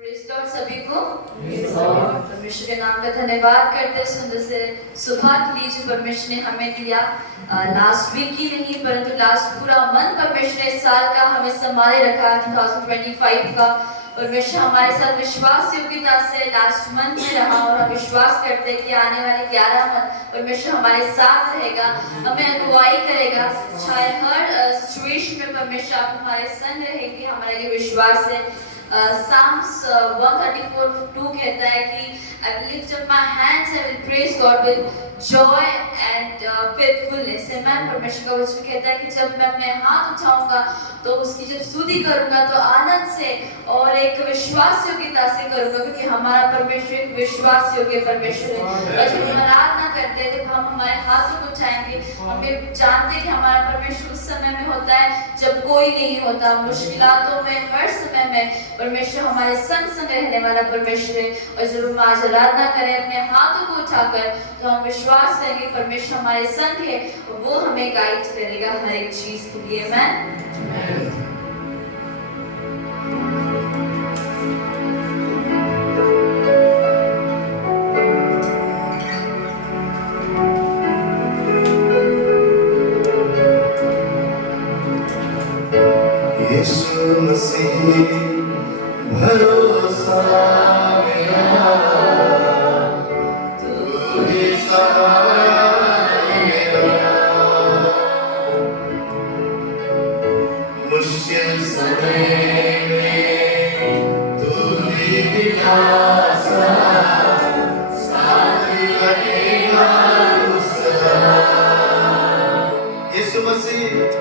Praise Lord सभी को। परमेश्वर के नाम का धन्यवाद करते सुंदर से सुबह के लिए जो परमेश्वर ने हमें दिया। लास्ट वीक ही नहीं परंतु लास्ट पूरा मंथ परमेश्वर ने इस साल का हमें संभाले रखा 2025 का। परमेश्वर हमारे साथ विश्वास योग्यता से लास्ट मंथ में रहा और हम विश्वास करते हैं कि आने वाले 11 मंथ परमेश्वर हमारे साथ रहेगा, हमें अगुवाई करेगा। चाहे हर सिचुएशन में परमेश्वर आप हमारे संग रहेंगे, हमारे लिए विश्वास है। Psalms 134:2 कहता है कि I will lift up my hands, I will praise God with joy and faithfulness. Amen. परमेश्वर का वचन कहता है कि जब मैं अपने हाथ उठाऊंगा तो उसकी जब स्तुति करूंगा तो आनंद से और एक विश्वास योग्यता से करूंगा, क्योंकि हमारा परमेश्वर एक विश्वास योग्य परमेश्वर है। और जब हम आराधना करते हैं तो हम हमारे हाथों को उठाएंगे, हम जानते हैं कि हमारा परमेश्वर उस समय में होता है जब कोई नहीं होता, मुश्किलातों में हर समय में परमेश्वर हमारे संग संग रहने वाला परमेश्वर है। और जब हम आज आराधना करें अपने हाथों को उठाकर तो हम विश्वास करेंगे परमेश्वर हमारे संग है, वो हमें गाइड करेगा हर एक चीज के लिए। आमीन। यीशु मसीह भरोसा मेरा, तू ही सहाय मेरा, मुश्किल समय में तू ही दिलासा, साथ रहेगा तू सदा। यीशु मसीह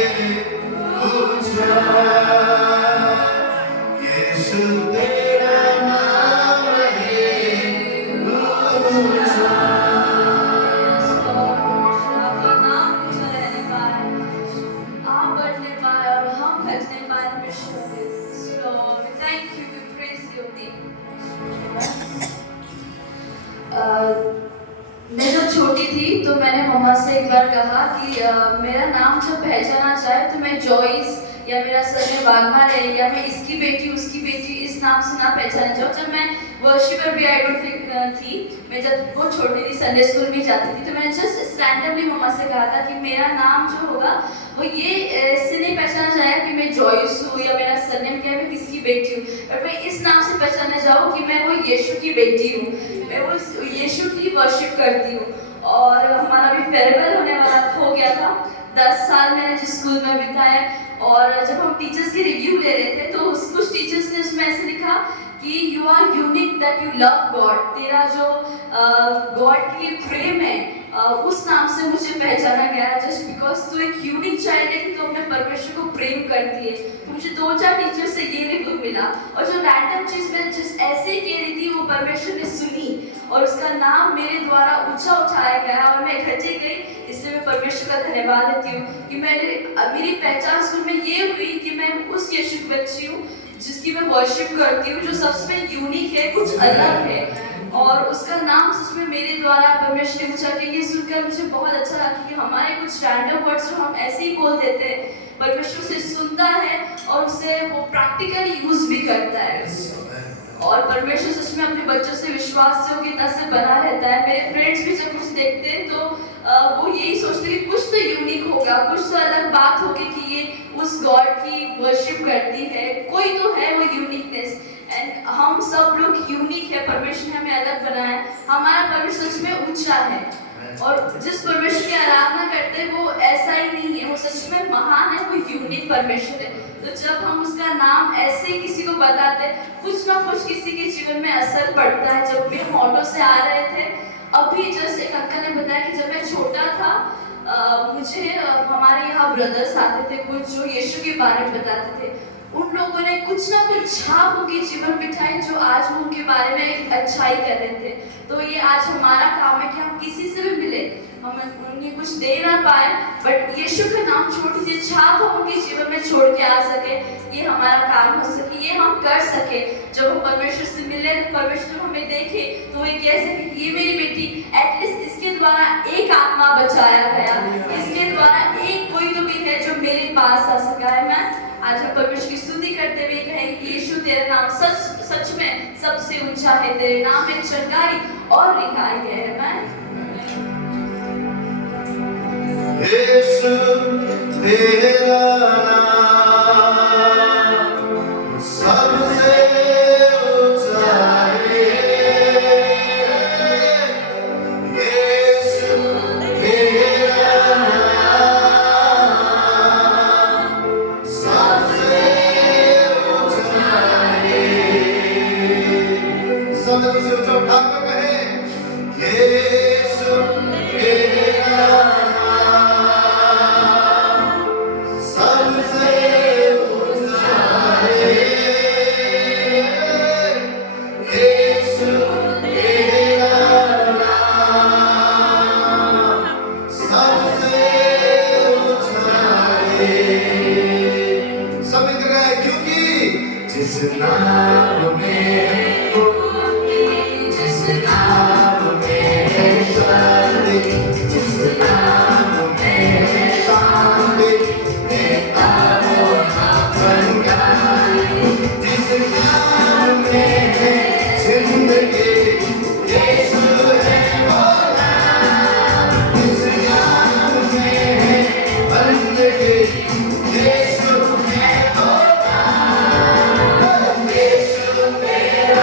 ऊंचा, यीशु तेरा नाम है ऊंचा। आपका नाम ऊंचा रहने पाए, आप बढ़ने पाए और हम घटने पाए परमेश्वर। Lord, we thank you, we praise your name. मैं जब छोटी थी तो मैंने मम्मा से एक बार कहा कि मेरा नाम जब पहचाना जाए तो मैं जॉइस या मेरा सरनेम वाघमार है या मैं इसकी बेटी उसकी बेटी इस नाम से ना पहचाना जाऊँ। जब मैं वर्शिपर भी आई डोंट थिंक थी, मैं जब वो छोटी थी संडे स्कूल में जाती थी तो मैंने जस्ट रैंडमली मम्मा से कहा था कि मेरा नाम जो होगा वो ये इससे नहीं पहचाना जाएगा कि मैं जॉइस हूँ या मेरा सरनेम क्या है, मैं किसकी बेटी हूँ, पर मैं इस नाम से पहचाना जाऊँ कि मैं वो यीशु की बेटी हूँ, मैं वो यीशु की वर्शिप करती हूँ। और हमारा भी फेयरवेल होने वाला हो गया था। 10 साल मैंने जिस स्कूल में बिताया और जब हम टीचर्स की रिव्यू ले रहे थे तो कुछ टीचर्स ने उसमें ऐसे लिखा कि you are unique that you love God, तेरा जो गॉड के लिए प्रेम है उस नाम से मुझे पहचाना गया जस्ट बिकॉज तू एक यूनिक चाइल्ड है कि तू अपने परमेश्वर को प्रेम करती है। तो मुझे 2-4 टीचर से ये रिव्यू मिला और जो रैंडम चीज मैं जिस ऐसे ही कह रही थी वो परमेश्वर ने सुनी और उसका नाम मेरे द्वारा ऊंचा उठाया गया और मैं घटी गई। इसलिए मैं परमेश्वर का धन्यवाद देती हूँ कि मेरी पहचान स्कूल में ये हुई कि मैं उस यीशु की बच्ची हूँ जिसकी मैं वर्शिप करती हूँ, जो सबसे यूनिक है, कुछ अलग है और उसका नाम सच में मेरे द्वारा परमेश्वर ने ऊंचा किया। ये सुनकर मुझे बहुत अच्छा लगा कि हमारे कुछ रैंडम वर्ड्स जो हम ऐसे ही बोल देते हैं परमेश्वर उसे सुनता है और उसे वो प्रैक्टिकली यूज भी करता है। और परमेश्वर सच में अपने बच्चों से विश्वास योग्यता से बना रहता है। मेरे फ्रेंड्स भी जब कुछ देखते हैं तो वो यही सोचते हैं कि कुछ तो यूनिक होगा, कुछ तो अलग बात होगी कि ये उस गॉड की वर्शिप करती है, कोई तो है वो यूनिकनेस। एंड हम सब लोग यूनिक है, परमेश्वर ने हमें अलग बनाया है, हमारा परमेश्वर सच में ऊंचा है और जिस परमेश्वर की आराधना करते हैं वो ऐसा ही नहीं है, वो सच में महान है, वो यूनिक परमेश्वर है। तो जब हम उसका नाम ऐसे ही किसी को बताते हैं कुछ ना कुछ किसी के जीवन में असर पड़ता है। जब भी हम ऑटो से आ रहे थे अभी जस्ट एक अंकल ने बताया कि जब मैं छोटा था मुझे हमारे यहाँ ब्रदर्स आते थे कुछ जो यीशु के बारे में बताते थे, उन लोगों ने कुछ ना कुछ छाप उनके जीवन बिठाई जो आज वो उनके बारे में एक अच्छाई कर रहे थे। तो ये आज हमारा काम है कि हम किसी से भी मिले, हम उन्हें कुछ दे ना पाए बट यीशु का नाम छोटी सी छाप हम उनके जीवन में छोड़ के आ सके, ये हमारा काम हो सके, ये हम कर सके। जब हम परमेश्वर से मिले परमेश्वर हमें देखे तो ये कह सके ये मेरी बेटी, एटलीस्ट इसके द्वारा एक आत्मा बचाया गया, इसके द्वारा एक कोई तो भी है जो मेरे पास आ सका है। मैं आज हम परमेश्वर की स्तुति करते हुए कहेंगे यीशु तेरा नाम सच में सबसे ऊंचा है, तेरे नाम में चंगाई और रिहाई है। मैं यीशु तेरा नाम सबसे ऊंचा है, यीशु तेरा नाम सबसे ऊंचा है। सब से ऊंचा उठाकर कहें यीशु तेरा जिस नाम में शांति, जिस नाम में शांति, जिस नाम में जिंदगी, यीशु है वो नाम, जिस नाम में बंदगी, यीशु है वो नाम, यीशु मेरा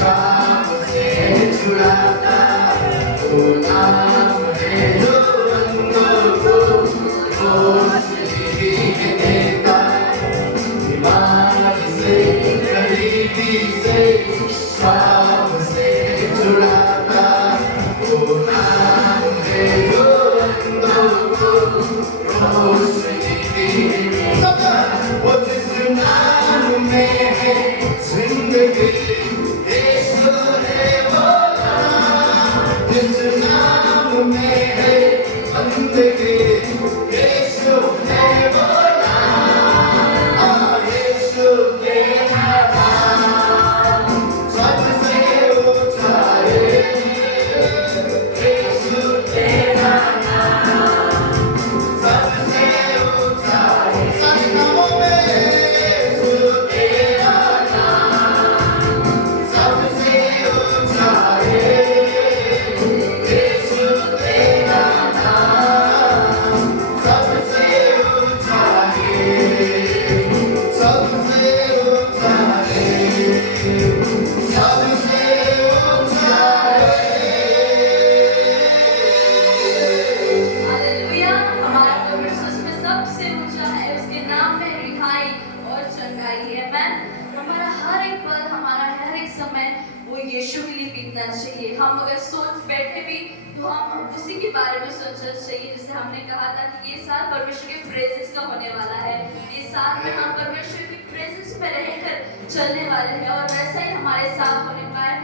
शाम से छुड़ाता वो नाम है जो रंगों को रोशनी देता बीमार से गरीबी से शाम से छुड़ाता वो नाम है जो रंगों को रोशनी देता वो जिस नाम में है जिंदगी यीशु है वो नाम जिस नाम में है बंदगी यीशु है वो नाम यीशु के नाम सबसे ऊंचा है यीशु के नाम सबसे ऊंचा है सारे नामों में यीशु तेरा नाम सबसे ऊंचा है यीशु तेरा नाम सबसे ऊंचा है सबसे ऊंचा है सबसे ऊंचा हालेलुया। हमारा परमेश्वर उसमें सबसे ऊंचा है, उसके नाम में रिहाई और चंगाई है। आमीन। हमारा हर एक पल, हमारा हर एक समय वो यीशु के लिए बीतना चाहिए। हम अगर सोच बैठे भी तो हम उसी के बारे में सोचना चाहिए। जैसे हमने कहा था कि ये साल परमेश्वर के प्रेजेंस का होने वाला है, इस साल में हम परमेश्वर की प्रेजेंस में रहकर चलने वाले हैं और वैसा ही हमारे साथ होने पाए।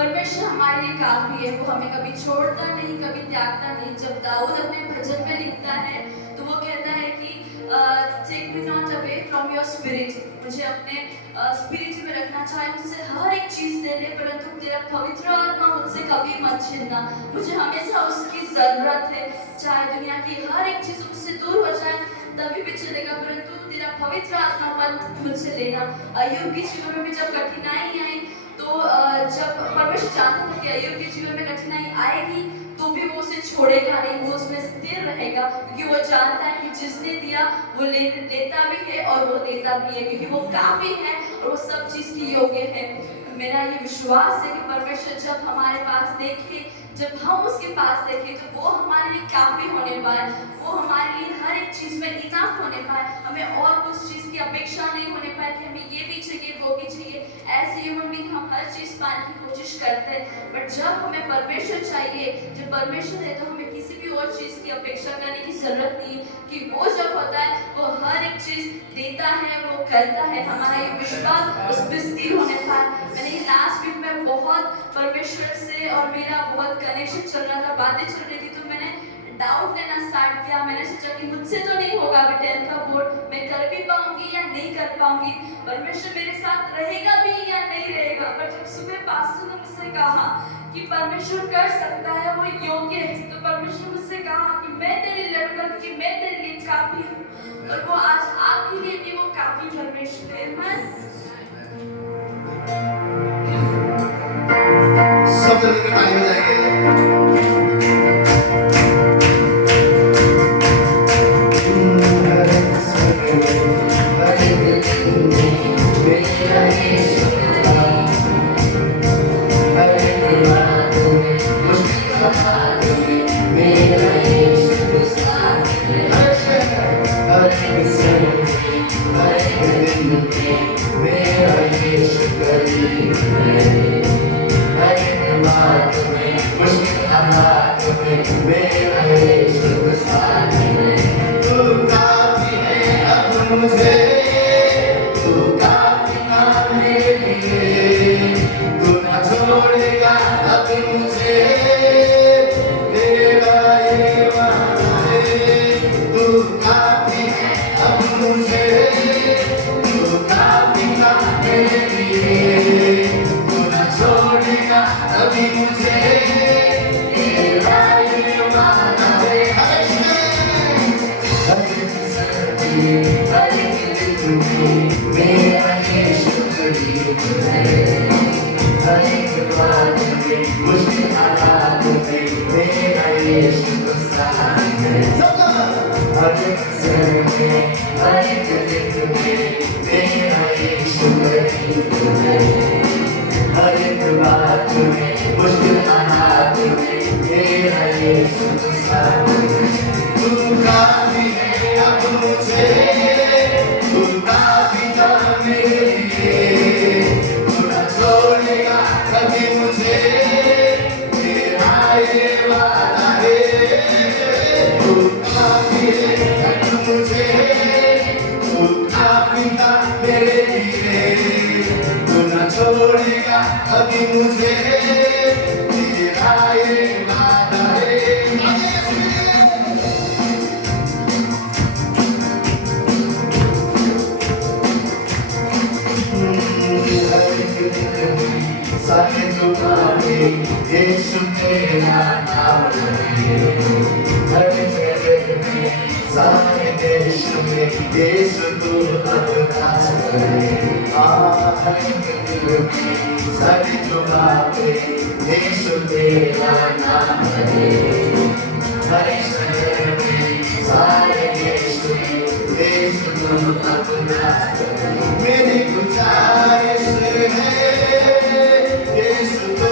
परमेश्वर हमारे लिए काफी है, वो हमें कभी छोड़ता नहीं, कभी त्यागता नहीं। जब दाऊद अपने भजन में लिखता है तो वो कहता है कि take me not away from your spirit, मुझे अपने स्पिरिट में रखना चाहे, मुझसे हर एक चीज दे ले, परंतु तेरा पवित्र आत्मा मुझसे कभी मत छीनना। मुझे हमेशा उसकी जरूरत है, चाहे दुनिया की हर एक चीज मुझसे दूर हो जाए तभी भी चलेगा, परंतु तेरा पवित्र आत्मा मत मुझसे लेना। अय्यूब के जीवन में भी जब कठिनाई आई तो जब परमेश्वर जानता था कि अय्यूब के जीवन में कठिनाई आएगी तो भी वो उसे छोड़ेगा नहीं, वो उसमें स्थिर रहेगा, क्योंकि वो जानता है कि जिसने दिया वो लेता भी है और वो देता भी है, क्योंकि वो काफी है और वो सब चीज की योग्य है। मेरा ये विश्वास है कि परमेश्वर जब हमारे पास देखे, जब हम उसके पास देखें तो वो हमारे लिए काफी होने पाए, वो हमारे लिए हर एक चीज में इनाफ होने पाए। हमें और कुछ चीज की अपेक्षा नहीं होने पाए कि हमें ये भी चाहिए वो भी चाहिए। ऐसे ह्यूमन बीइंग हम हर चीज पाने की कोशिश करते हैं, बट जब हमें परमेश्वर चाहिए, जब परमेश्वर है तो हमें किसी भी और चीज की अपेक्षा करने की जरूरत नहीं, कि वो जब होता है वो हर एक चीज देता है, वो करता है। हमारा ये विश्वास उस पर स्थिर होने पाए। मैंने ये लास्ट वीक में बहुत परमेश्वर से और मेरा बहुत कनेक्शन चल रहा था, बातें चल रही थी, तो मैंने डाउट लेना स्टार्ट किया। मैंने सोचा कि मुझसे तो नहीं होगा अभी 10th का बोर्ड, मैं कर भी पाऊंगी या नहीं कर पाऊंगी, परमेश्वर मेरे साथ रहेगा भी या नहीं रहेगा। पर जब सुबह पास्टर ने मुझसे कहा कि परमेश्वर कर सकता है, वो योग्य है, तो परमेश्वर मुझसे कहा कि मैं तेरे लिए लड़ूंगा, कि मैं तेरे लिए काफी हूँ, और वो आज आपके लिए भी वो काफी परमेश्वर है। सब जल्दी के ताली बजाएंगे। मुझे तू काफी ना मेरे लिए, तू ना छोड़ेगा अब मुझे, तेरा ये वादा है। तू काफी है अब मुझे, तू काफी ना मेरे लिए, तू ना छोड़ेगा अभी मुझे, तेरा ये वादा है। मेरा यीशु करीब है, हर एक बात में, मुश्किल हालात में मेरा यीशु तो साथ है। हर एक समय में, हर एक दिन में मेरा यीशु करीब है, हर एक बात में मुश्किल हालात में मेरा यीशु साथ में। तू काफी है अब मुझे, तू काफी था मेरे लिए, तू न छोड़ेगा कभी मुझे, तेरा ये वादा है। तू काफी है अब मुझे, तू काफी था मेरे लिए, तू न छोड़ेगा कभी मुझे, तेरा ये वादा है। सारे तुम्हारे यीशु तेरा नाम है, हर जगह में सारे देश में यीशु तू अपना करे। हर दिल में सारे तुम्हारे यीशु तेरा नाम है, हर जगह में सारे देश में यीशु तू अपना करे। मेरी गुजारिश है यीशु तू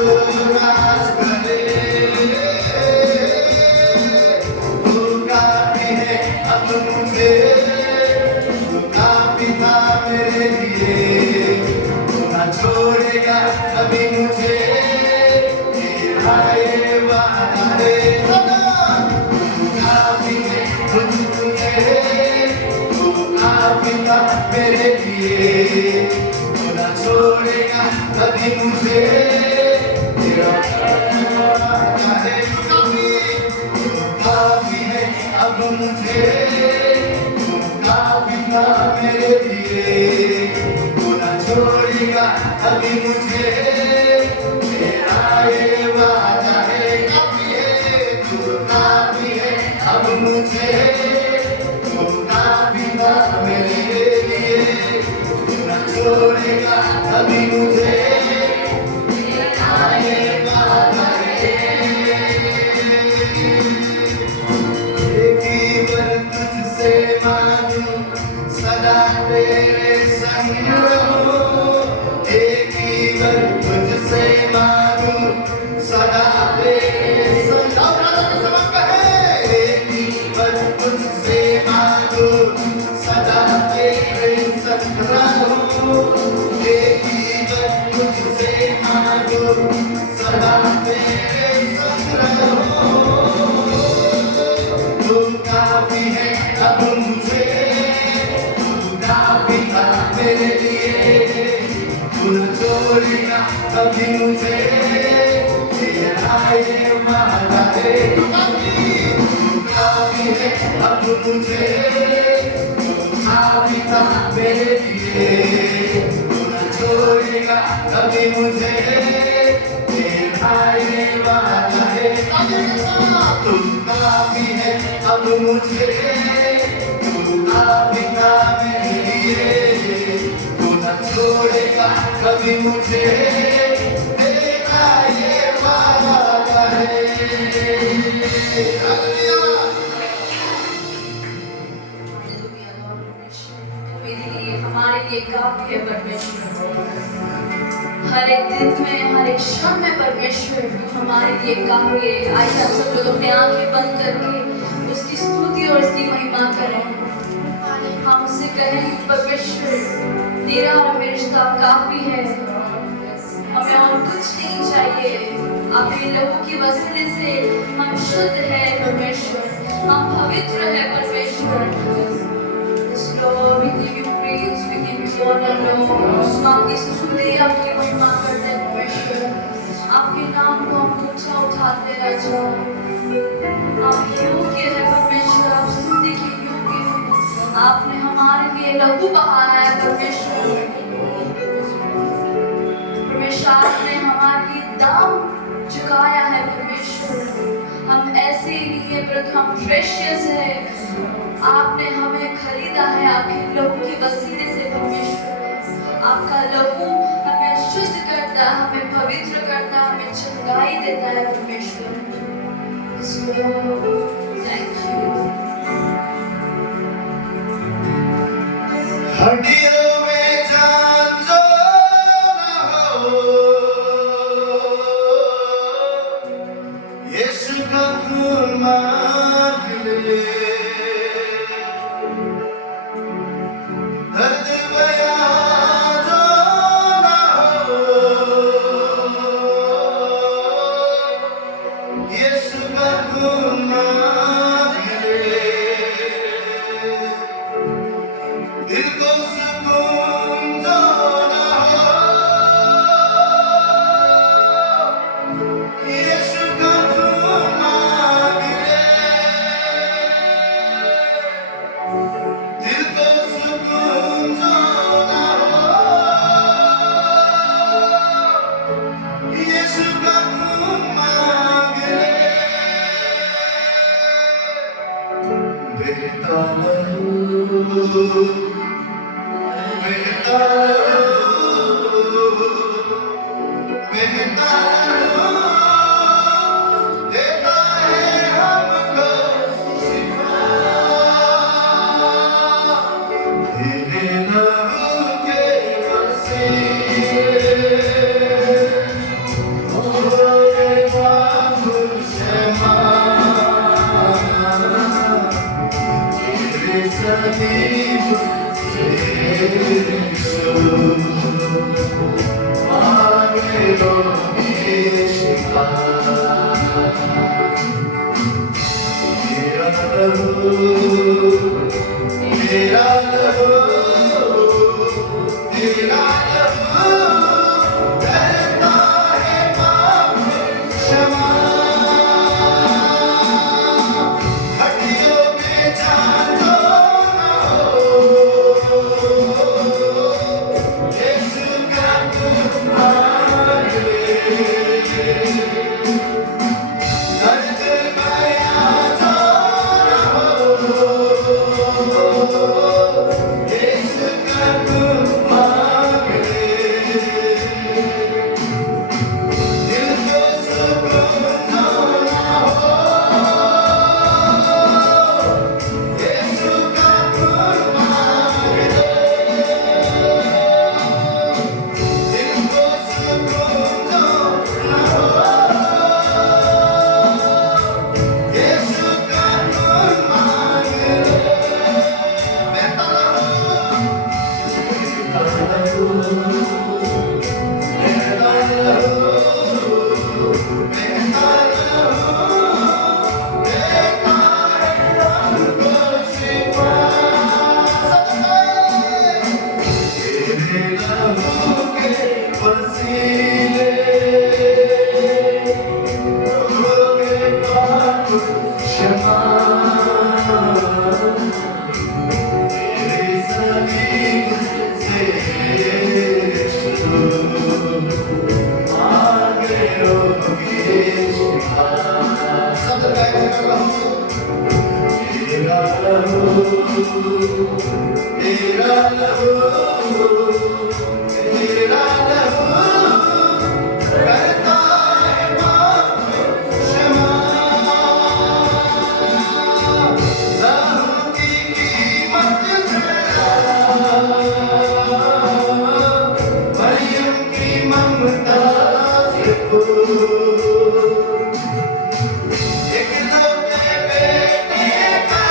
राज करे, तू काफी है अब मुझे, तू काफी था मेरे लिए, तू न छोड़ेगा कभी मुझे, तेरा ये वादा है। तू काफी है अब मुझे, तू काफी था मेरे लिए, तू न छोड़ेगा कभी मुझे, तेरा वादा है। तू काफी है अब मुझे, तू काफी था मेरे लिए, तू न छोड़ेगा कभी मुझे, तेरा ये वादा है। तू काफी है अब मुझे, तू काफी था मेरे लिए, तू न छोड़ेगा कभी मुझे, तेरा ये वादा है। एक ही वर तुझसे मांगू, सदा तेरे संग रहूं, एक ही वर तुझसे मांगू, सदा तेरे संग। एक ही वर तुझसे मांगू, सदा तेरे संग रहूं, एक ही वर तुझसे मांगू, सदा तेरे संग रहूं। तू काफी है अब मुझे, तू काफी था मेरे लिए, तू न छोड़ेगा कभी मुझे, तेरा ये वादा है। तू काफी है अब मुझे, तू काफी था मेरे लिए, तू न छोड़ेगा कभी मुझे, तेरा ये वादा है। तू काफी है अब मुझे, तू काफी था मेरे लिए, तू न छोड़ेगा कभी मुझे, तेरा ये वादा है। हमारे लिए काफी है परमेश्वर। हर एक दिन में, हर एक क्षण में परमेश्वर हमारे लिए काफी है। आइए हम सब लोग अपने आंखें बंद करके उसकी स्तुति और उसकी महिमा करें। हम उससे कहें परमेश्वर तेरा और मेरा रिश्ता काफी है, हमें और कुछ नहीं चाहिए। आपके लहू की वसीले से हम शुद्ध है परमेश्वर, हम पवित्र है परमेश्वर। Lord, we give you praise, we give you honor, Lord। आपकी स्तुति, आपकी महिमा करते हैं परमेश्वर। आपके नाम को हम ऊंचा उठाते हैं राजा। आप योग्य है परमेश्वर, आप स्तुति के योग्य हैं। आपने हमारे लिए लहू बहाया है परमेश्वर। परमेश्वर आपने हमारे लिए दाम चुकाया है परमेश्वर। हम ऐसे ही नहीं है परंतु हम प्रेशियस है। आपने हमें खरीदा है आपके लहू के वसीले से परमेश्वर। आपका लहू हमें शुद्ध करता है, हमें पवित्र करता है, हमें चंगाई देता है परमेश्वर। Thank you. हड्डियों में जान जो न हो, दर्द गया जो न हो इसका तुम मांग ले दिल को सुकून ना हो इसका तुम मांग ले दिल को सुकून ना हो इसका तुम मांग ले तेरा लहू करता है माफ क्षमा लहू की कीमत जरा मरियम की ममता से एक लौटे बेटे का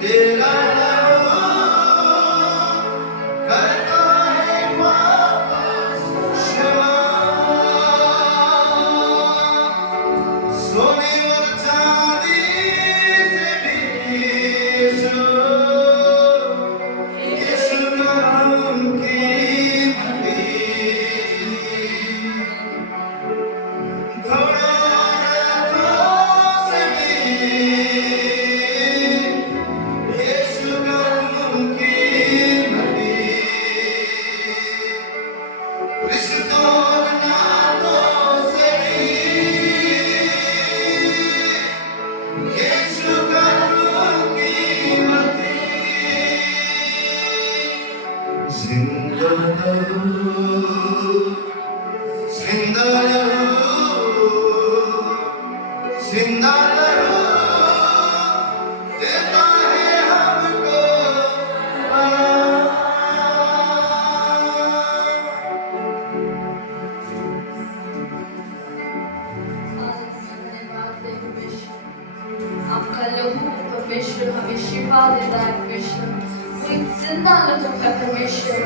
Did I know? परमेश्वर हमें शिफा देता है परमेश्वर, वो एक जिंदा लहू है परमेश्वर।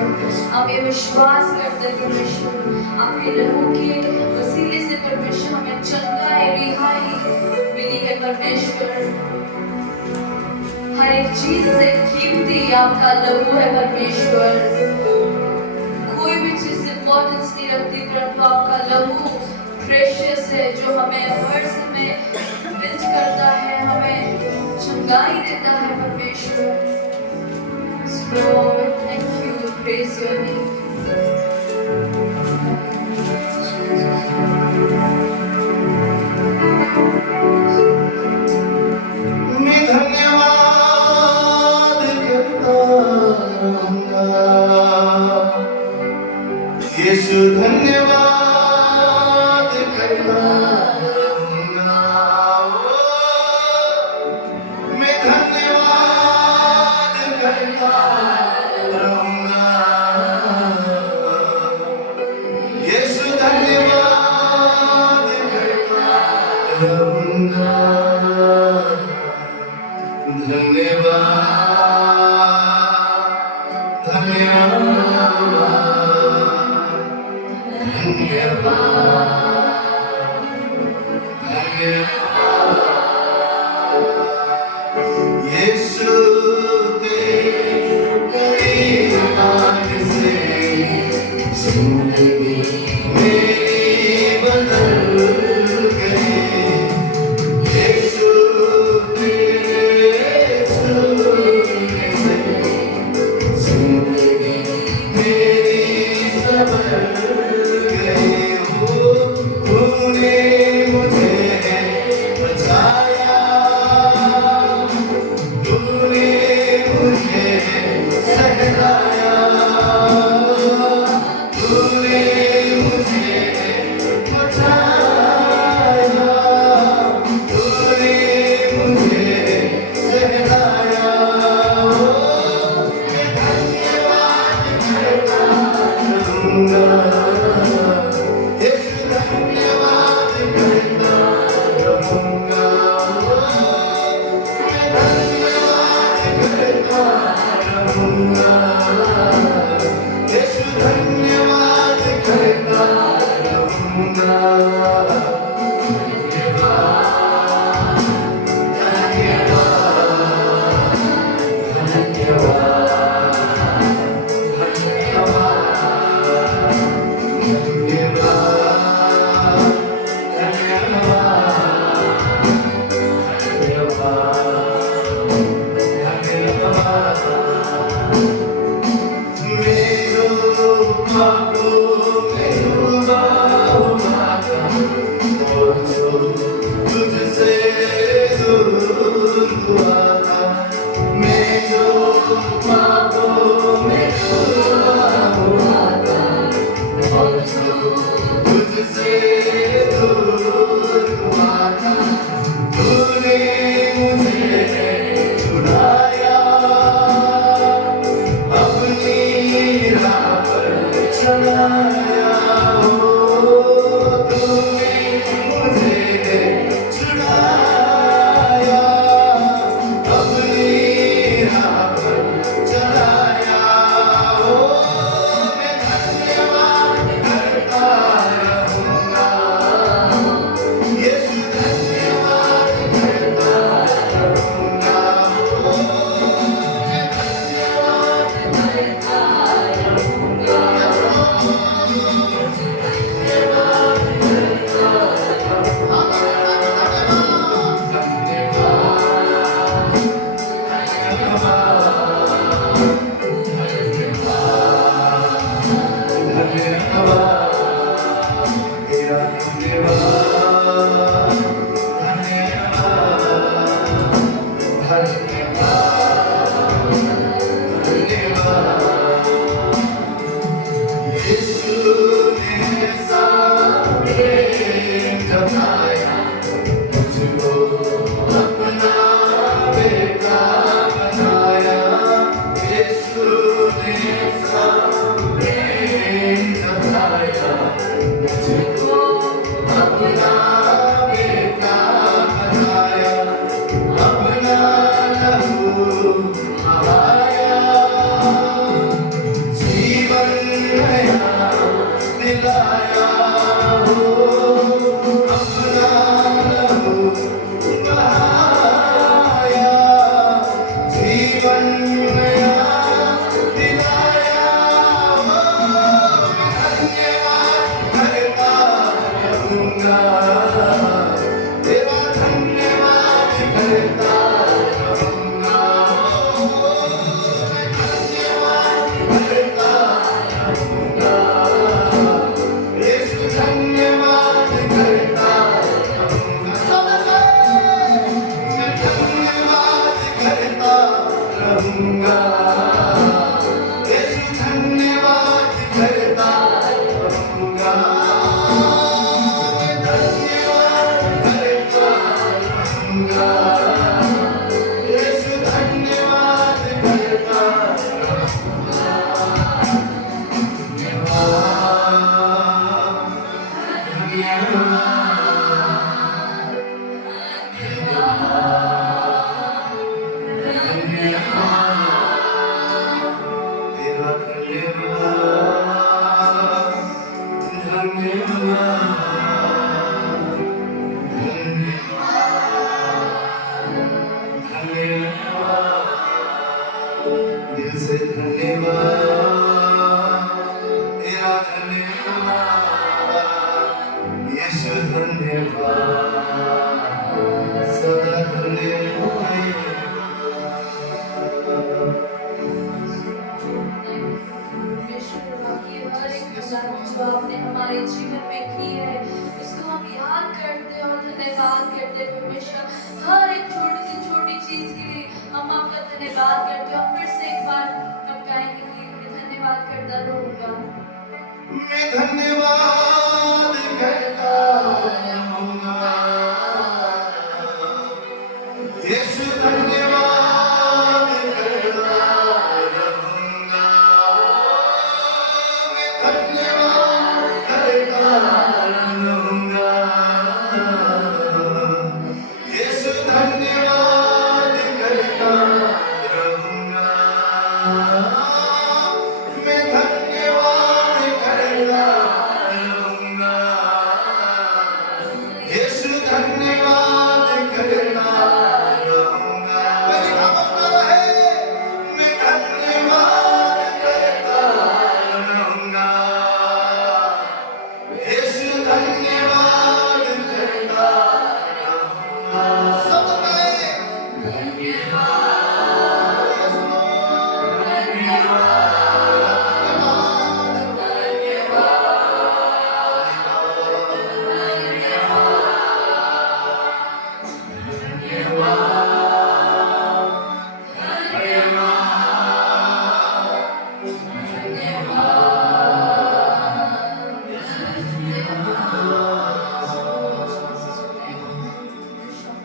हम ये विश्वास करते हैं परमेश्वर, आपके लहू के वसीले से परमेश्वर हमें चंगाई रिहाई मिली है परमेश्वर। हर एक चीज से कीमती आपका लहू है परमेश्वर, कोई भी चीज इंपॉर्टेंस नहीं रखती परंतु आपका लहू प्रेशियस है, जो हमें हर समय विज करता है, हमें चंगाई देता है परमेश्वर। Lord, thank you, we praise your name. मैं धन्यवाद करता रहूंगा, यीशु धन्यवाद करता रहूंगा, मैं धन्यवाद करता रहूंगा, यीशु धन्यवाद करता रहूंगा। धन्यवाद धन्यवाद यीशु के करीब आने से जिंदगी मेरी बदल गई। यीशु के छूने से जिंदगी मेरी संभल गई। तूने मुझे बचाया, तूने मुझे सहलाया, तूने मुझे बचाया, तूने मुझे सहलाया। मैं धन्यवाद करता रहूंगा, यीशु धन्यवाद करता रहूंगा, मैं धन्यवाद करता रहूंगा, यीशु धन्यवाद करता रहूंगा। तुझसे दूर हुआ था, मैं जो ख्वाबों में डूबा हुआ था, और जो तुझसे दूर हुआ था, तूने मुझे छुड़ाया, अपनी राह पर चलाया। हो तूने मुझे छुड़ाया, अपनी राह पर चलाया। हो मैं धन्यवाद करता रहूंगा, यीशु धन्यवाद करता रहूंगा। हो मैं धन्यवाद करता रहूंगा, अपना रहूंगा, यीशु धन्यवाद करता रहूंगा, मैं धन्यवाद करता रहूंगा, यीशु धन्यवाद करता रहूंगा, दिल से धन्यवाद, तेरा धन्यवाद, यीशु धन्यवाद, सदा धन्यवाद। जो आपने हमारे जीवन में की है उसको हम याद करते और धन्यवाद करते परमेश्वर। हर एक छोटी सी छोटी चीज के लिए हम आपका धन्यवाद करते हैं। फिर से एक बार हम गाएंगे कि मैं धन्यवाद करता रहूंगा, मैं धन्यवाद करता रहूंगा, यीशु धन्यवाद करता रहूंगा, मैं धन्यवाद करता रहूंगा, यीशु धन्यवाद करता रहूंगा, मैं धन्यवाद करता रहूंगा, यीशु धन्यवाद करता रहूंगा। मेरी खबर है, मैं धन्यवाद करता रहूंगा, यीशु धन्यवाद करता रहूंगा। सब कहें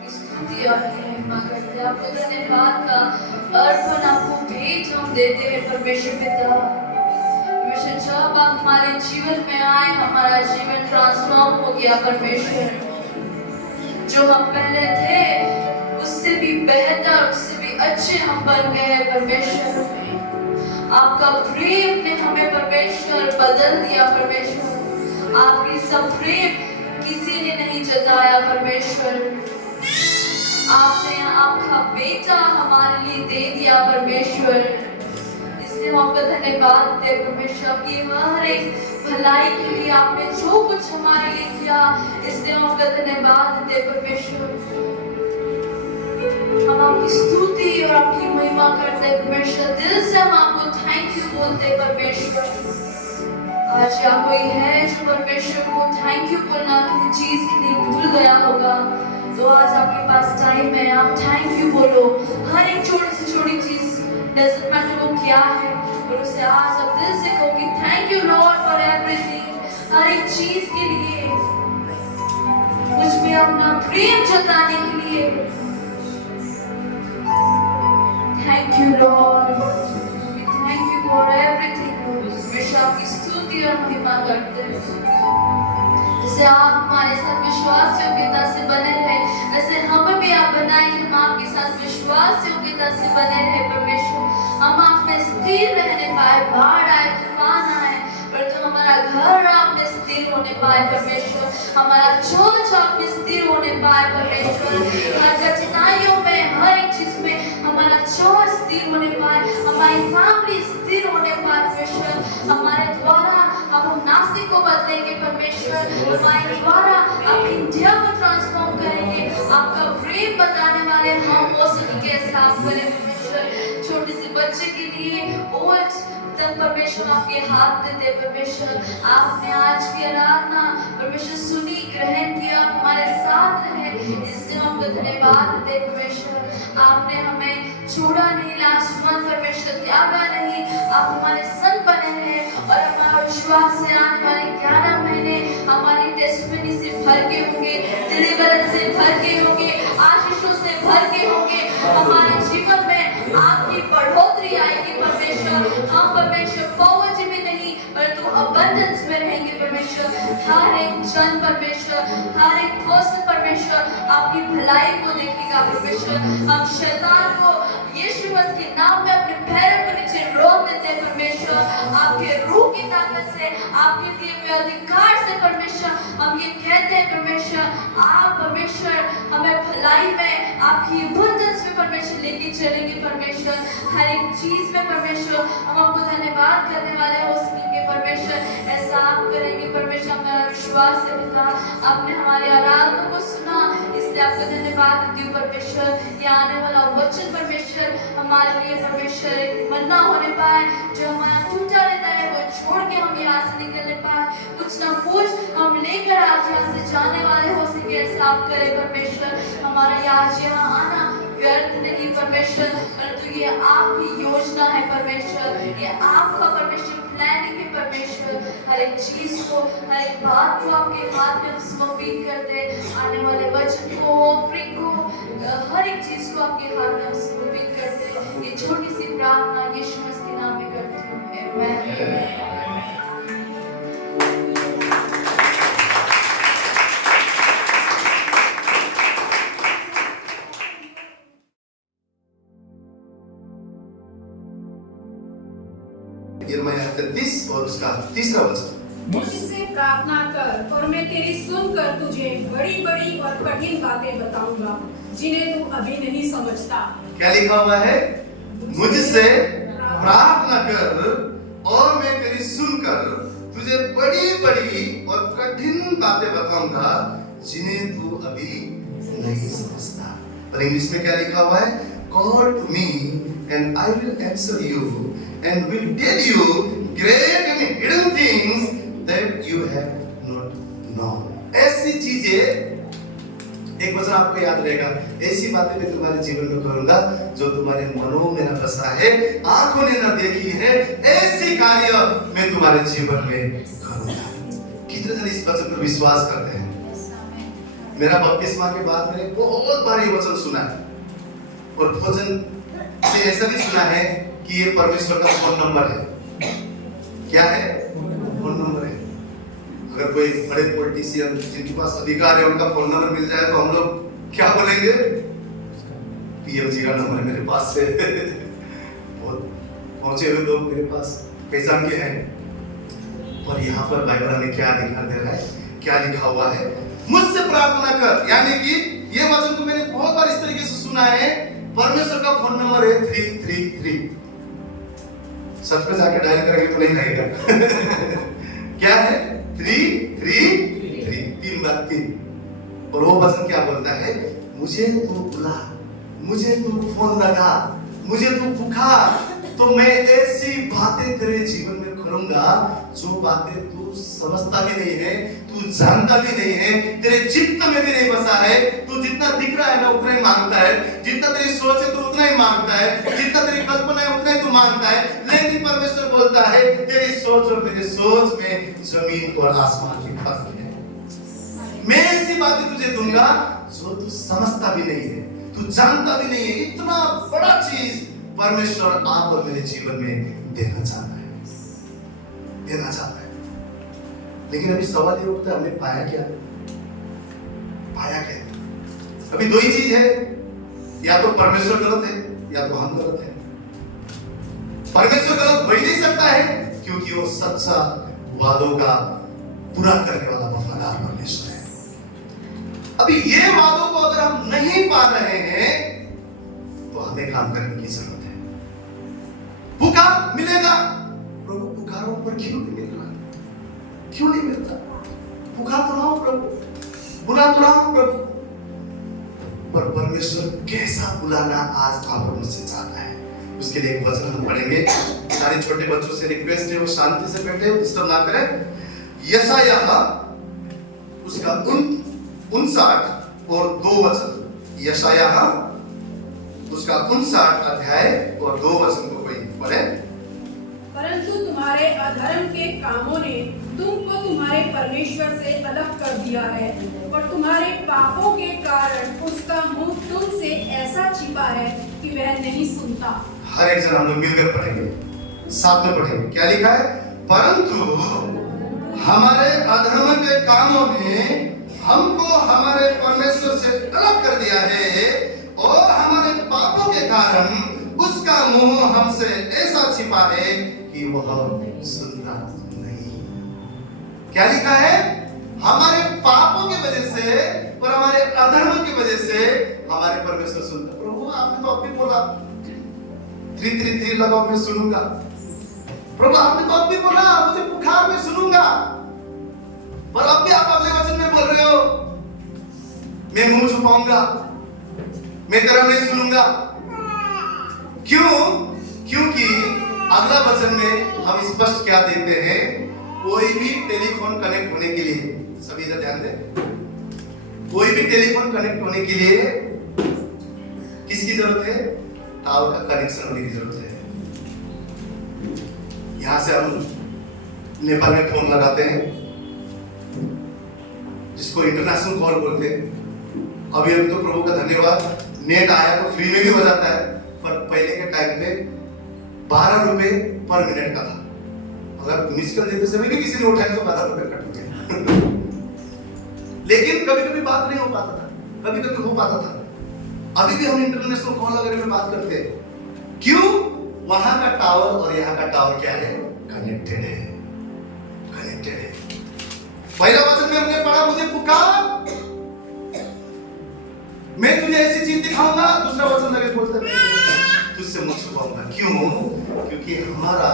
स्तुति और महिमा करते हैं। आपको धन्यवाद का अर्पण आपको भेंट हम देते हैं परमेश्वर पिता। परमेश्वर जब आप हमारे जीवन में आए हमारा जीवन ट्रांसफॉर्म हो गया परमेश्वर। जो हम पहले थे उससे भी बेहतर उससे भी अच्छे हम बन गए हैं परमेश्वर। आपका प्रेम ने हमें परमेश्वर बदल दिया परमेश्वर। आपकी सब प्रेम किसी ने नहीं जताया परमेश्वर। आपने आपका बेटा हमारे लिए दे दिया परमेश्वर। इसलिए हम आपका धन्यवाद देते परमेश्वर की हर एक भलाई के लिए आपने जो कुछ हमारे लिए किया। इसलिए हम आपका धन्यवाद देते परमेश्वर। हम आपकी स्तुति और आपकी महिमा करते परमेश्वर। दिल से हम आपको थैंक यू बोलते परमेश्वर। आज या कोई है जो परमेश्वर को थैंक यू बोलना किसी चीज के लिए भूल गया होगा तो आज आपके पास टाइम है। आप थैंक यू बोलो। हर एक छोटी से छोटी चीज डजंट मैटर वो क्या है और उसे आज आप दिल से कहो कि thank you lord for everything. हर एक चीज के लिए मुझ में अपना प्रेम जताने के लिए thank you Lord. Thank you for everything. हमेशा आपकी स्तुति और महिमा करते हैं। जैसे आप हमारे साथ विश्वास योग्यता से बने रहे वैसे हमें भी आप बनाए कि हम आपके साथ विश्वास योग्यता से बने रहे परमेश्वर। हम आप में स्थिर रहने पाए। बाढ़ आए तूफान आए पर तो हमारा घर आप में स्थिर होने पाए परमेश्वर। हमारा चर्च आप में स्थिर होने पाए परमेश्वर। हर कठिनाइयों में हर एक चीज में हमारा चर्च स्थिर होने पाए। हमारी फैमिली स्थिर होने पाए परमेश्वर। हमारे द्वारा अब हम नासिक को बदलेंगे परमेश्वर। हमारे द्वारा आप इंडिया को ट्रांसफॉर्म करेंगे। आपका प्रेम बताने वाले हम हो सकेंगे साफ बने परमेश्वर। छोटे से बच्चे के लिए ओल्ड तक परमेश्वर आपके हाथ देते परमेश्वर। आपने आज की आराधना परमेश्वर सुनी ग्रहण किया हमारे साथ रहे इसलिए हम आपका धन्यवाद देते परमेश्वर। आपने हमें छोड़ा नहीं, लास्ट मंथ परमेश्वर त्यागा नहीं, आप हमारे संग बने हैं और हमारा विश्वास से आने वाले 11 महीने हमारी टेस्टिमनी से भर के होंगे, डिलीवरेंस से भर के होंगे, आशीषों से भर के होंगे। हमारे जीवन में आपकी बढ़ोतरी आएगी परमेश्वर। हम परमेश्वर पहुंच में नहीं परंतु अबंडेंस में रहेंगे परमेश्वर। हर एक जन परमेश्वर, हर एक दोस्त परमेश्वर आपकी भलाई को देखेगा परमेश्वर। हम शैतान को यीशु मसीह के नाम में अपने पैरों के नीचे रोक देते हैं परमेश्वर। आपके रूह की ताकत से, आपके दिए हुए अधिकार से परमेश्वर हम ये कहते हैं परमेश्वर, आप परमेश्वर हमें भलाई में, आपकी अबंडेंस में परमेश्वर लेके चलेंगे परमेश्वर। हर एक चीज में परमेश्वर हम आपको धन्यवाद करने वाले हो सकेंगे परमेश्वर। ऐसा आप करेंगे परमेश्वर, हमारा विश्वास है पिता। आपने हमारे आराधना को सुना, इसलिए आपको धन्यवाद देती हूँ परमेश्वर। ये आने वाला वचन परमेश्वर हमारे लिए परमेश्वर एक मन्ना होने पाए, जो हमारा टूटा रहता है वो छोड़ के हम यहाँ से निकलने पाए। कुछ ना कुछ हम लेकर आज यहाँ से जाने वाले हो सके, ऐसा आप करें परमेश्वर। हमारा आज यहाँ आना व्यर्थ नहीं परमेश्वर, परंतु ये आपकी योजना है परमेश्वर, ये आपका परमेश्वर प्लानिंग है परमेश्वर। हर एक चीज को, हर एक बात को आपके हाथ में समर्पित कर दे। आने वाले वचन को, ऑफरिंग को, हर एक चीज को आपके हाथ में समर्पित कर दे। ये छोटी सी प्रार्थना यीशु मसीह के नाम में करती हूँ, आमीन। यिर्मयाह 33 और उसका 3रा वचन। मुझसे प्रार्थना कर और मैं तेरी सुनकर तुझे बड़ी बड़ी और कठिन बातें बताऊंगा जिन्हें तू अभी नहीं समझता। क्या लिखा हुआ है? मुझसे प्रार्थना कर और मैं तेरी सुनकर तुझे बड़ी बड़ी और कठिन बातें बताऊंगा जिन्हें तू अभी नहीं समझता। और इंग्लिश में क्या लिखा हुआ है? Call to me and I will answer you and will tell you great and hidden things that you have not known. ऐसी चीजें, एक वचन आपको याद रहेगा, ऐसी बातें मैं तुम्हारे जीवन में करूंगा जो तुम्हारे मनों में न बसा है, आंखों ने न देखी है, ऐसी कार्य मैं तुम्हारे जीवन में करूंगा। कितने जन इस वचन पर विश्वास करते हैं? मेरा बपतिस्मा के बाद मैंने बहुत बार ये वचन सुना है और भोजन से ऐसा भी सुना है कि ये परमेश्वर का फोन नंबर है। क्या है? फोन नंबर है। अगर कोई बड़े पॉलिटिशियन जिनके पास अधिकार है उनका फोन नंबर मिल जाए तो हम लोग क्या बोलेंगे? पीएम जी का नंबर मेरे पास है। बहुत पहुंचे हुए लोग मेरे पास पहचान के हैं। और यहाँ पर बाइबल हमें क्या दिखा दे रहा है? क्या लिखा हुआ है? मुझसे प्रार्थना कर, यानी कि ये वचन को मैंने बहुत बार इस तरीके से सुना है। परमेश्वर का फोन नंबर है 333। सच में जाके डायल करेंगे तो नहीं लगेगा। क्या है? 333, 3 बार 3। और वो वचन क्या बोलता है? मुझे तू बुला, मुझे तू फोन लगा, मुझे तू पुकार, तो मैं ऐसी बातें तेरे जीवन में करूंगा जो बातें तू समझता भी नहीं है, तू जानता भी नहीं है, तेरे चित्त में भी नहीं बसा है। तू जितना दिख रहा है ना उतना ही मांगता है, जितना तेरी सोच है तू उतना ही मांगता है, जितना तेरी कल्पना है उतना ही तू मांगता है। लेकिन परमेश्वर बोलता है तेरी सोच और मेरी सोच में जमीन और आसमान की फर्क है। मैं ऐसी बातें तुझे दूंगा जो तू समझता भी नहीं है, तू जानता भी नहीं है। इतना बड़ा चीज परमेश्वर आप और मेरे जीवन में देना चाहता है, देना चाहता है। लेकिन अभी सवाल ये उठता है, हमने पाया क्या? पाया क्या? अभी दो ही चीज है, या तो परमेश्वर गलत है या तो हम गलत है। परमेश्वर गलत हो ही नहीं सकता है क्योंकि वो सच्चा वादों का पूरा करने वाला वफादार परमेश्वर है। अभी ये वादों को अगर हम नहीं पा रहे हैं तो हमें काम करने की जरूरत है। पुकार मिलेगा, प्रभु पुकारों पर क्यों नहीं मिल रहा? क्यों नहीं मिलता? पुकार तो रहा हूं प्रभु, बुला तो रहा हूं प्रभु, पर परमेश्वर कैसा बुलाना आज आप मुझसे चाहता है, उसके लिए एक वचन हम पढ़ेंगे। सारे छोटे बच्चों से रिक्वेस्ट है वो शांति से बैठे, डिस्टर्ब ना करें। यशायाह उसका 59 और 2 वचन। यशायाह उसका 59 अध्याय और 2 वचन को कोई पढ़े। परंतु तुम्हारे अधर्म के कामों ने तुमको तुम्हारे परमेश्वर से अलग कर दिया है और तुम्हारे पापों के कारण उसका मुंह तुमसे ऐसा छिपा है कि वह नहीं सुनता। हर एक जन हम लोग मिलकर पढ़ेंगे, साथ में पढ़ेंगे। क्या लिखा है? परंतु हमारे अधर्म के कामों ने हमको हमारे परमेश्वर से अलग कर दिया है और हमारे पापों के कारण उसका मुंह हमसे ऐसा छिपा है कि वह सुनता नहीं। क्या लिखा है? हमारे पापों की वजह से और हमारे अधर्म की वजह से हमारे परमेश्वर सुनता। प्रभु आपने तो अभी बोला 3 लगाओ मैं सुनूंगा। प्रभु आपने तो अभी बोला मुझे बुखार में सुनूंगा, पर अब भी आप अगले वचन में बोल रहे हो मैं मुंह छुपाऊंगा, मैं तेरा नहीं सुनूंगा। क्यों? क्योंकि अगला वचन में हम स्पष्ट क्या देते हैं? कोई भी टेलीफोन कनेक्ट होने के लिए, सभी इधर ध्यान दें, कोई भी टेलीफोन कनेक्ट होने के लिए किसकी जरूरत है? टावर का कनेक्शन होने की जरूरत है। यहां से हम नेपाल में फोन लगाते हैं जिसको इंटरनेशनल कॉल बोलते हैं। अभी तो प्रभु का धन्यवाद, नेट आया तो फ्री में भी हो जाता है, पर पहले के टाइम पे 12 रुपए पर मिनट का था। अगर मिस कर देते समय भी किसी ने उठाया तो 12 रुपए कट हो गया। लेकिन कभी कभी बात नहीं हो पाता था, कभी कभी हो पाता था। अभी भी हम इंटरनेशनल कॉल वगैरह में बात करते हैं। क्यों? वहां का टावर और यहाँ का टावर क्या है? कनेक्टेड है, कनेक्टेड है। पहला वचन में हमने पढ़ा मुझे पुकार, मैं तुझे ऐसी चीज दिखाऊंगा। दूसरा वचन लगे बोलते हैं तुझसे मुझ छुपाऊंगा। क्यों? क्योंकि हमारा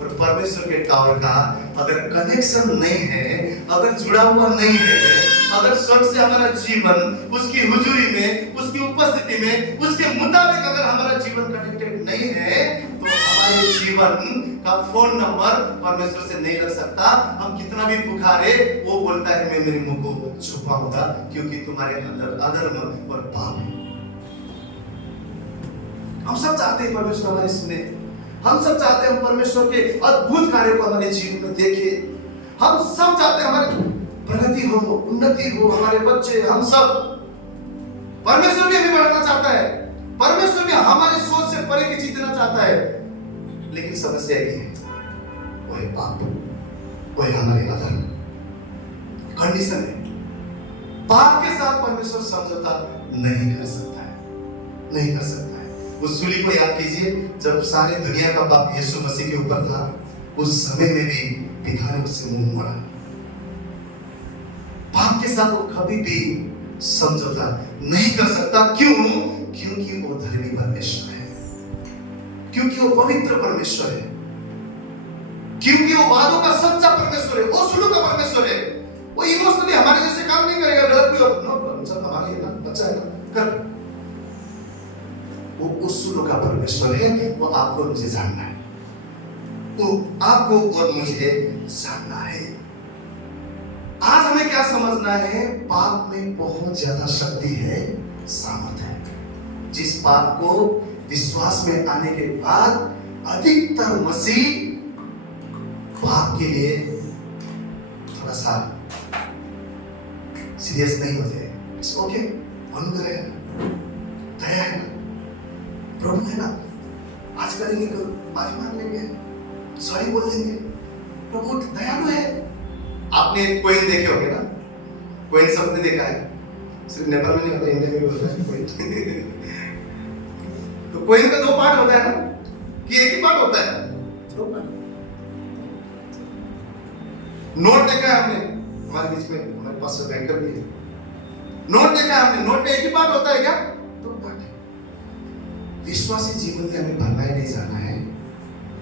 और परमेश्वर के टावर का अगर कनेक्शन नहीं है, अगर जुड़ा हुआ नहीं है, अगर स्वर्ग से हमारा जीवन उसकी हुजूरी में, उसकी उपस्थिति में, उसके मुताबिक अगर हमारा जीवन कनेक्टेड नहीं है, तो हमारे जीवन का फोन नंबर परमेश्वर से नहीं लग सकता। हम कितना भी पुकारे, वो बोलता है मैं मेरे मुंह को छुपाऊंगा क्योंकि तुम्हारे अंदर अधर्म और पाप है। हम सब चाहते हैं परमेश्वर हमारे सुने, हम सब चाहते हैं हम परमेश्वर के अद्भुत कार्यों को हमारे जीवन में देखें। हम सब चाहते हैं हमारी प्रगति हो, उन्नति हो, हमारे बच्चे, हम सब। परमेश्वर भी हमें बढ़ाना चाहता है, परमेश्वर भी हमारी सोच से परे की चीज देना चाहता है। लेकिन समस्या ये है, वो है पाप, वो है हमारे अधर्म। कंडीशन है, पाप के साथ परमेश्वर समझौता नहीं कर सकता है, नहीं कर सकता है। उस सूली को याद कीजिए, जब सारे दुनिया का पाप यीशु मसीह के ऊपर था, उस समय में भी पिता ने उससे मुंह मोड़ा। पाप के साथ वो कभी भी समझौता नहीं कर सकता। क्यों? क्योंकि वो धर्मी परमेश्वर है, क्योंकि वो पवित्र परमेश्वर है, क्योंकि वो वादों का सच्चा परमेश्वर है, वो सुलू का परमेश्वर है। वो इमोशनली हमारे जैसे काम नहीं करेगा। गलत भी हो, नो प्रॉब्लम, सब हमारे लिए ना, अच्छा है ना, कर। वो उस सुलू का परमेश्वर है। वो आपको मुझे जानना है, वो आपको और मुझे जानना है। आज हमें क्या समझना है? पाप में बहुत ज्यादा शक्ति है, सामर्थ है। जिस पाप को विश्वास में आने के बाद अधिकतर मसीह पाप के लिए थोड़ा सा सीरियस नहीं होते। इट्स ओके, अनुग्रह है, दया है ना, प्रभु है ना, आज करेंगे कल माफी मांग लेंगे, सॉरी बोल देंगे, प्रभु दयालु है। आपने कोइन देखे होंगे ना, कोइन सबने देखा है, सिर्फ नेपाल में नहीं होता, इंडिया में भी होता है कोइन। तो कोइन का 2 पार्ट होता है ना, कि एक ही पार्ट होता है? 2 पार्ट। नोट देखा है हमने, हमारे बीच में हमारे पास बैंकर भी है। नोट देखा है हमने, नोट में एक ही पार्ट होता है क्या? 2 पार्ट है। विश्वासी जीवन में हमें भरना नहीं जाना है,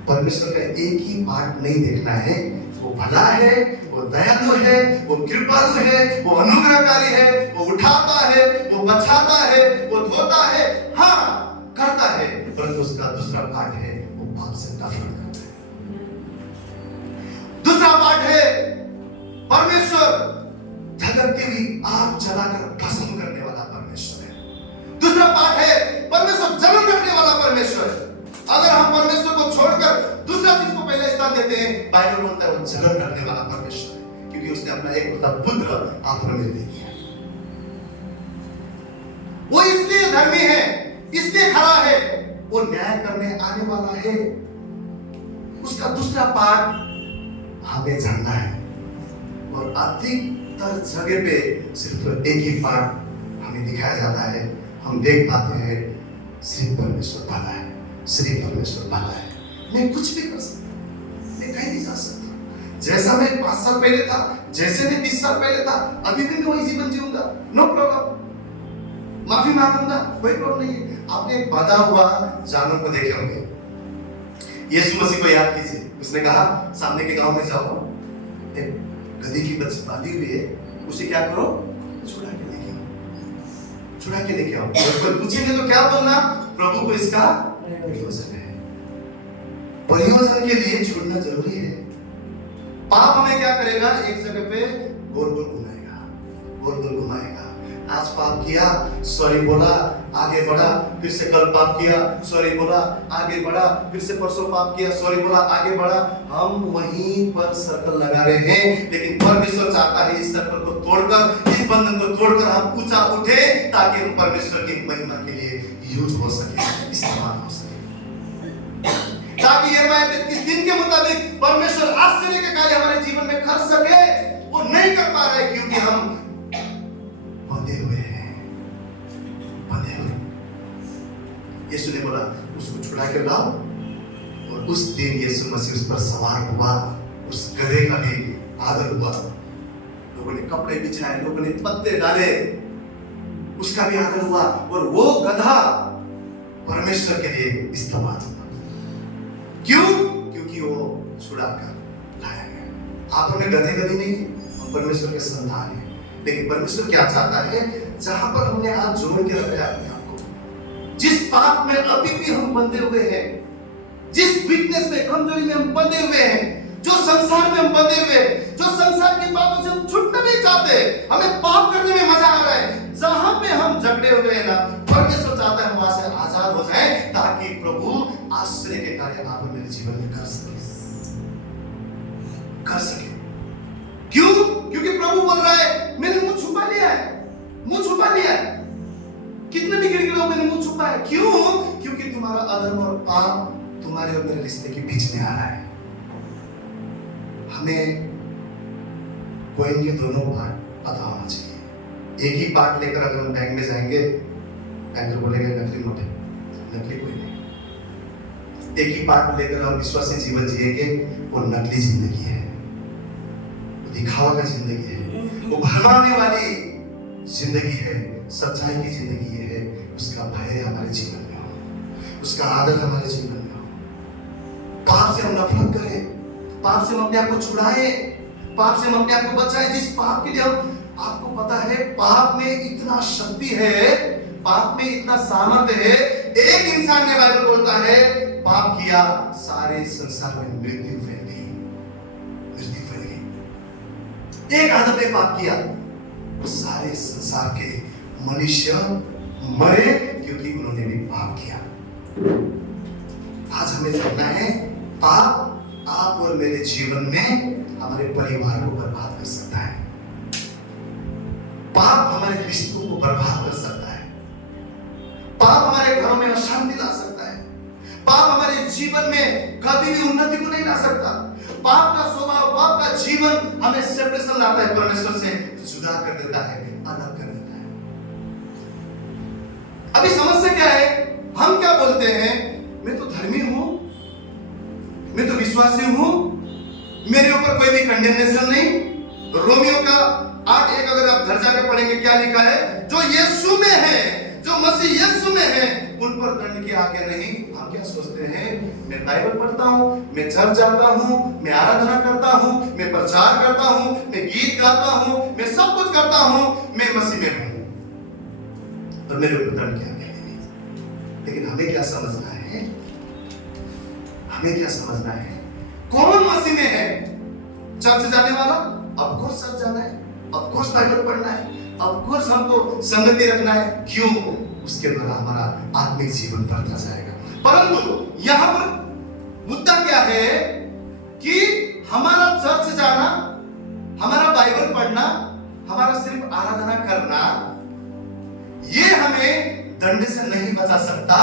परमेश्वर का एक ही पार्ट नहीं देखना है। वो भला है, वो दयालु है, वो कृपालु है, वो अनुग्रहकारी है, वो उठाता है, वो बचाता है, वो धोता है, हाँ करता है, परंतु उसका दूसरा पार्ट है, वो पाप से नफरत करता है। दूसरा पार्ट है, परमेश्वर जगत की भी आग जलाकर भस्म करने वाला परमेश्वर है। दूसरा पार्ट है, परमेश्वर जलन होता है वो जलन रखने वाला परमेश्वर है, क्योंकि उसने अपना एक होता पुत्र आप और मेरे लिए दिया। वो इसलिए धर्मी है, इसलिए खरा है, वो न्याय करने आने वाला है। उसका दूसरा पार्ट हमें जानना है, और अधिकतर जगह पे सिर्फ एक ही पार्ट हमें दिखाया जाता है। हम देख पाते हैं सिर्फ परमेश्वर भला है, सिर्फ परमेश्वर भला है। मैं कुछ भी कर सकता, मैं कहीं नहीं जा सकता। जैसा मैं 5 साल पहले था, जैसे मैं 20 साल पहले था, अभी भी मैं वही जीवन जीऊंगा, नो प्रॉब्लम। माफी मांगूंगा, कोई प्रॉब्लम नहीं है। आपने एक बंधा हुआ जानवर को देखे होंगे, यीशु मसीह को याद कीजिए। उसने कहा सामने के गांव में जाओ, एक गधी की बच्ची बांधी हुई है, उसे क्या करो, छुड़ा के लेके आओ, छुड़ा के लेके आओ। और कोई पूछेंगे तो क्या बोलना, प्रभु को इसका प्रयोजन है। प्रयोजन के लिए छोड़ना जरूरी है। पाप हमें क्या करेगा, एक जगह पे गोल गोल घुमाएगा, गोल गोल घुमाएगा। आज पाप किया, सॉरी बोला, आगे बढ़ा, फिर से कल पाप किया, सॉरी बोला, आगे बढ़ा, फिर से परसों पाप किया, सॉरी बोला, आगे बढ़ा। हम वहीं पर सर्कल लगा रहे हैं। लेकिन परमेश्वर चाहता है इस सर्कल को तोड़कर, इस बंधन को तोड़कर हम ऊंचा उठे, ताकि हम परमेश्वर की महिमा के लिए यूज हो सके, इस्तेमाल हो सके। ताकि यिर्मयाह 33 दिन के मुताबिक परमेश्वर आश्चर्य के कार्य हमारे जीवन में कर सके। वो नहीं कर पा रहा है क्योंकि हम बंधे हुए हैं, बंधे हुए। यीशु ने बोला उसको छुड़ा के लाओ, और उस दिन यीशु मसीह उस पर सवार हुआ, उस गधे का भी आदर हुआ। लोगों ने कपड़े बिछाए, लोगों ने पत्ते डाले, उसका भी आदर हुआ, और वो गधा परमेश्वर के लिए इस्तेमाल हुआ। क्यों? क्योंकि वो छुड़ा कर लाया गया। आप हमें गधे गधी नहीं, हम परमेश्वर के संतान हैं। लेकिन परमेश्वर क्या चाहता है, जहां पर हमने हाथ जोड़ के रखा है अपने आप को, जिस पाप में अभी भी हम बंधे हुए हैं, जिस वीकनेस में, कमजोरी में हम बंधे हुए हैं, जो संसार में हम बंधे हुए हैं, जो संसार की बातों से हम छूटना नहीं चाहते, हमें पाप करने में मजा आ रहा है, जहां पे हम झगड़े हुए हैं ना, परमेश्वर चाहता है हम वहां से आजाद हो जाएं, ताकि प्रभु आश्चर्य के कार्य आप मेरे जीवन में कर सके, कर सके। क्यों? क्योंकि प्रभु बोल रहा है मैंने मुंह छुपा लिया है, मुंह छुपा लिया है। कितने भी गिर गिरो, मैंने मुंह छुपा है। क्यों? क्योंकि तुम्हारा अधर्म और पाप तुम्हारे और मेरे रिश्ते के बीच में आ रहा है। हमें कोइन के दोनों पार्ट पता होना चाहिए। एक ही पार्ट लेकर अगर हम बैंक में जाएंगे, बैंकर बोलेगा नकली नोट है, नकली कोई नहीं। एक ही पार्ट लेकर हम विश्वासी जीवन जिएंगे, वो नकली जिंदगी है, वो दिखावा का जिंदगी है, वो भरमाने वाली जिंदगी है, सच्चाई की जिंदगी है। उसका भय हमारे जीवन में हो, उसका आदर हमारे जीवन में हो। पाप से हम नफरत करें, पाप से हम अपने आप को छुड़ाएं, पाप से हम अपने आप को बचाएं। जिस पाप के लिए हम, आपको पता है पाप में इतना शक्ति है, पाप में इतना सामर्थ्य है। एक इंसान ने, बाइबल बोलता है, पाप किया, सारे संसार में मृत्यु फैल गई, मृत्यु फैल गई। एक आदम ने पाप किया, सारे संसार के मनुष्य मरे, क्योंकि उन्होंने भी पाप किया। आज हमें जानना है, पाप आप और मेरे जीवन में हमारे परिवार को बर्बाद कर सकता है, पाप हमारे रिश्तों को बर्बाद कर सकता है, पाप हमारे घरों में अशांति ला सकता है, पाप हमारे जीवन में कभी भी उन्नति को नहीं ला सकता। पाप का स्वभाव, पाप का जीवन हमें सेपरेशन लाता है, परमेश्वर से जुदा कर देता है, अलग कर देता है। अभी समस्या क्या है, हम क्या बोलते हैं, मैं तो धर्मी हूं, मैं तो विश्वासी हूं, मेरे ऊपर कोई भी कंडेमनेशन नहीं। रोमियो का 8:1 अगर आप घर जाकर पढ़ेंगे, क्या लिखा है, जो यीशु में है, जो मसीह यीशु में है, उन पर दंड के आगे नहीं। हम क्या सोचते हैं, मैं बाइबल पढ़ता हूं, मैं चर्च जाता हूं, मैं आराधना करता हूं, मैं प्रचार करता हूं, मैं गीत गाता हूं, मैं सब कुछ करता हूं, मैं मसीह में हूं, और मेरे ऊपर दंड के आगे नहीं। लेकिन हमें क्या समझना है, हमें क्या समझना है, कौन मसीह में है? चर्च जाने वाला, ऑफ कोर्स चर्च जाना है, ऑफ कोर्स बाइबल पढ़ना है, ऑफ कोर्स हमको संगति रखना है। क्यों? उसके द्वारा हमारा आत्मिक जीवन बढ़ता जाएगा। परंतु यहां पर मुद्दा क्या है कि हमारा चर्च जाना, हमारा बाइबल पढ़ना, हमारा सिर्फ आराधना करना, ये हमें दंड से नहीं बचा सकता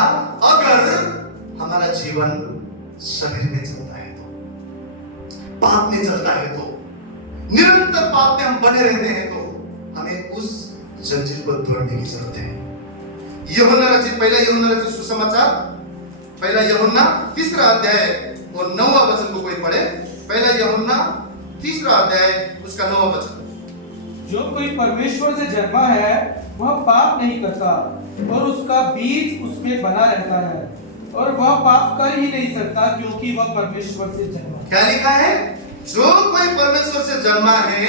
अगर हमारा जीवन शरीर में चलता है तो, पाप में चलता है तो, निरंतर पाप में हम बने रहते हैं तो हमें उस जंजीर को तोड़ने की जरूरत है। यूहन्ना रचित पहला यूहन्ना रचित सुसमाचार पहला यूहन्ना 3रा अध्याय और 9वां वचन को कोई पढ़े। पहला यूहन्ना 3रा अध्याय उसका 9वां वचन। जो कोई परमेश्वर से जन्मा है वह पाप नहीं करता और उसका बीज उसमें बना रहता है और वह पाप कर ही नहीं सकता क्योंकि वह परमेश्वर से जन्मा है। क्या लिखा है? जो कोई परमेश्वर से जन्मा है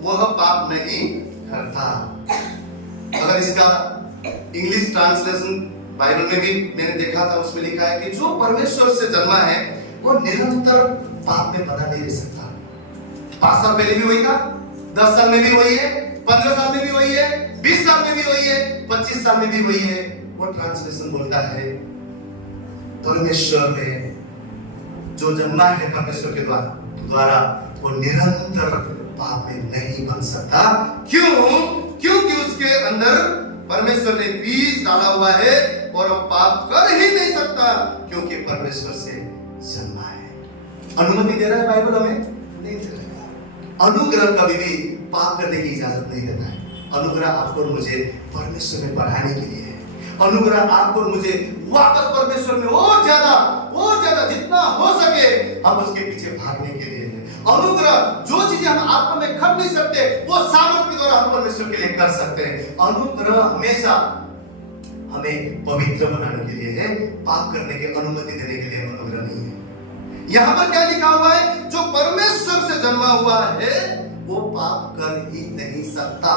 वह पाप नहीं करता। अगर इसका इंग्लिश ट्रांसलेशन बाइबल में भी मैंने देखा था, उसमें लिखा है कि जो परमेश्वर से जन्मा है वो निरंतर पाप में बना नहीं रह सकता। 5 साल पहले भी वही था, 10 साल में भी वही है, 15 साल में भी वही है, 20 साल में भी वही है, 25 साल में भी वही है। वो ट्रांसलेशन बोलता है परमेश्वर में जो जन्मा है परमेश्वर के द्वारा वो निरंतर पाप में नहीं बन सकता। क्यों? क्योंकि उसके अंदर परमेश्वर ने बीज डाला हुआ है और वो पाप कर ही नहीं सकता क्योंकि परमेश्वर से जन्मा है। अनुमति दे रहा है बाइबल हमें? नहीं दे रहा है। अनुग्रह कभी भी पाप करने की इजाजत नहीं देता है। अनुग्रह आपको और मुझे परमेश्वर में बढ़ाने के लिए है। अनुग्रह आपको और मुझे वापस परमेश्वर में और ज्यादा जितना हो सके हम उसके पीछे भागने के लिए है। अनुग्रह जो चीजें हम आत्मा में कर नहीं सकते वो सामर्थ के द्वारा हम परमेश्वर के लिए कर सकते हैं। अनुग्रह हमेशा हमें पवित्र बनाने के लिए है, पाप करने की अनुमति देने के लिए अनुग्रह नहीं है। यहाँ पर क्या लिखा हुआ है? जो परमेश्वर से जन्मा हुआ है वो पाप कर ही नहीं सकता।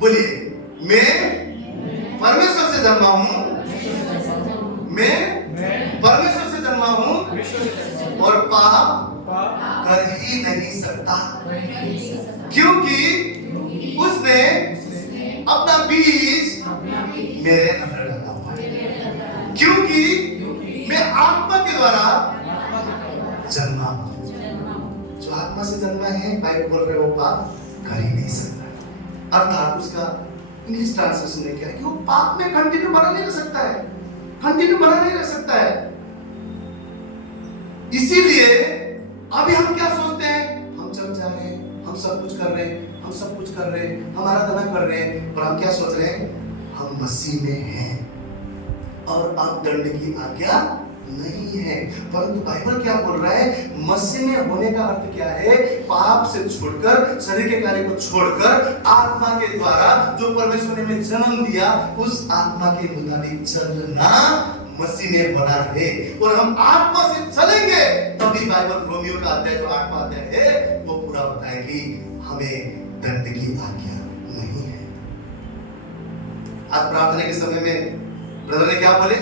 बोलिए, मैं परमेश्वर से जन्मा हूं, मैं परमेश्वर से जन्मा हूं और पाप कर ही नहीं सकता क्योंकि उसने अपना बीज मेरे अंदर डाला हुआ है। क्योंकि मैं आत्मा के द्वारा जन्मा हूं। जो आत्मा से जन्मा है बाइबल बोल रहे वो पाप कर ही नहीं सकता। अर्थात उसका इंग्लिश ट्रांसलेशन में क्या है कि वो पाप में कंटिन्यू बना नहीं रह सकता है, कंटिन्यू बना नहीं रह सकता है। इसीलिए अभी हम क्या सोचते हैं? हम चल जा रहे हैं, हम सब कुछ कर रहे हैं, हम सब कुछ कर रहे हैं, हम आराधना कर रहे हैं, और हम क्या सोच रहे हैं? हम मसीह में हैं और अब दंड की आज्ञा नहीं है। परंतु बाइबल क्या बोल रहा है? मसीह में होने का अर्थ क्या है? पाप से छोड़कर, शरीर के कार्य को छोड़कर आत्मा के द्वारा जो परमेश्वर ने हमें जन्म दिया उस आत्मा के मुताबिक चलना मसीह में बना रहे। और हम आत्मा से चलेंगे तभी बाइबल रोमियो का अध्याय जो 8वां अध्याय है वो पूरा होता है कि हमें दंड की आज्ञा नहीं है। आज प्रार्थना के समय में ब्रदर ने क्या बोले?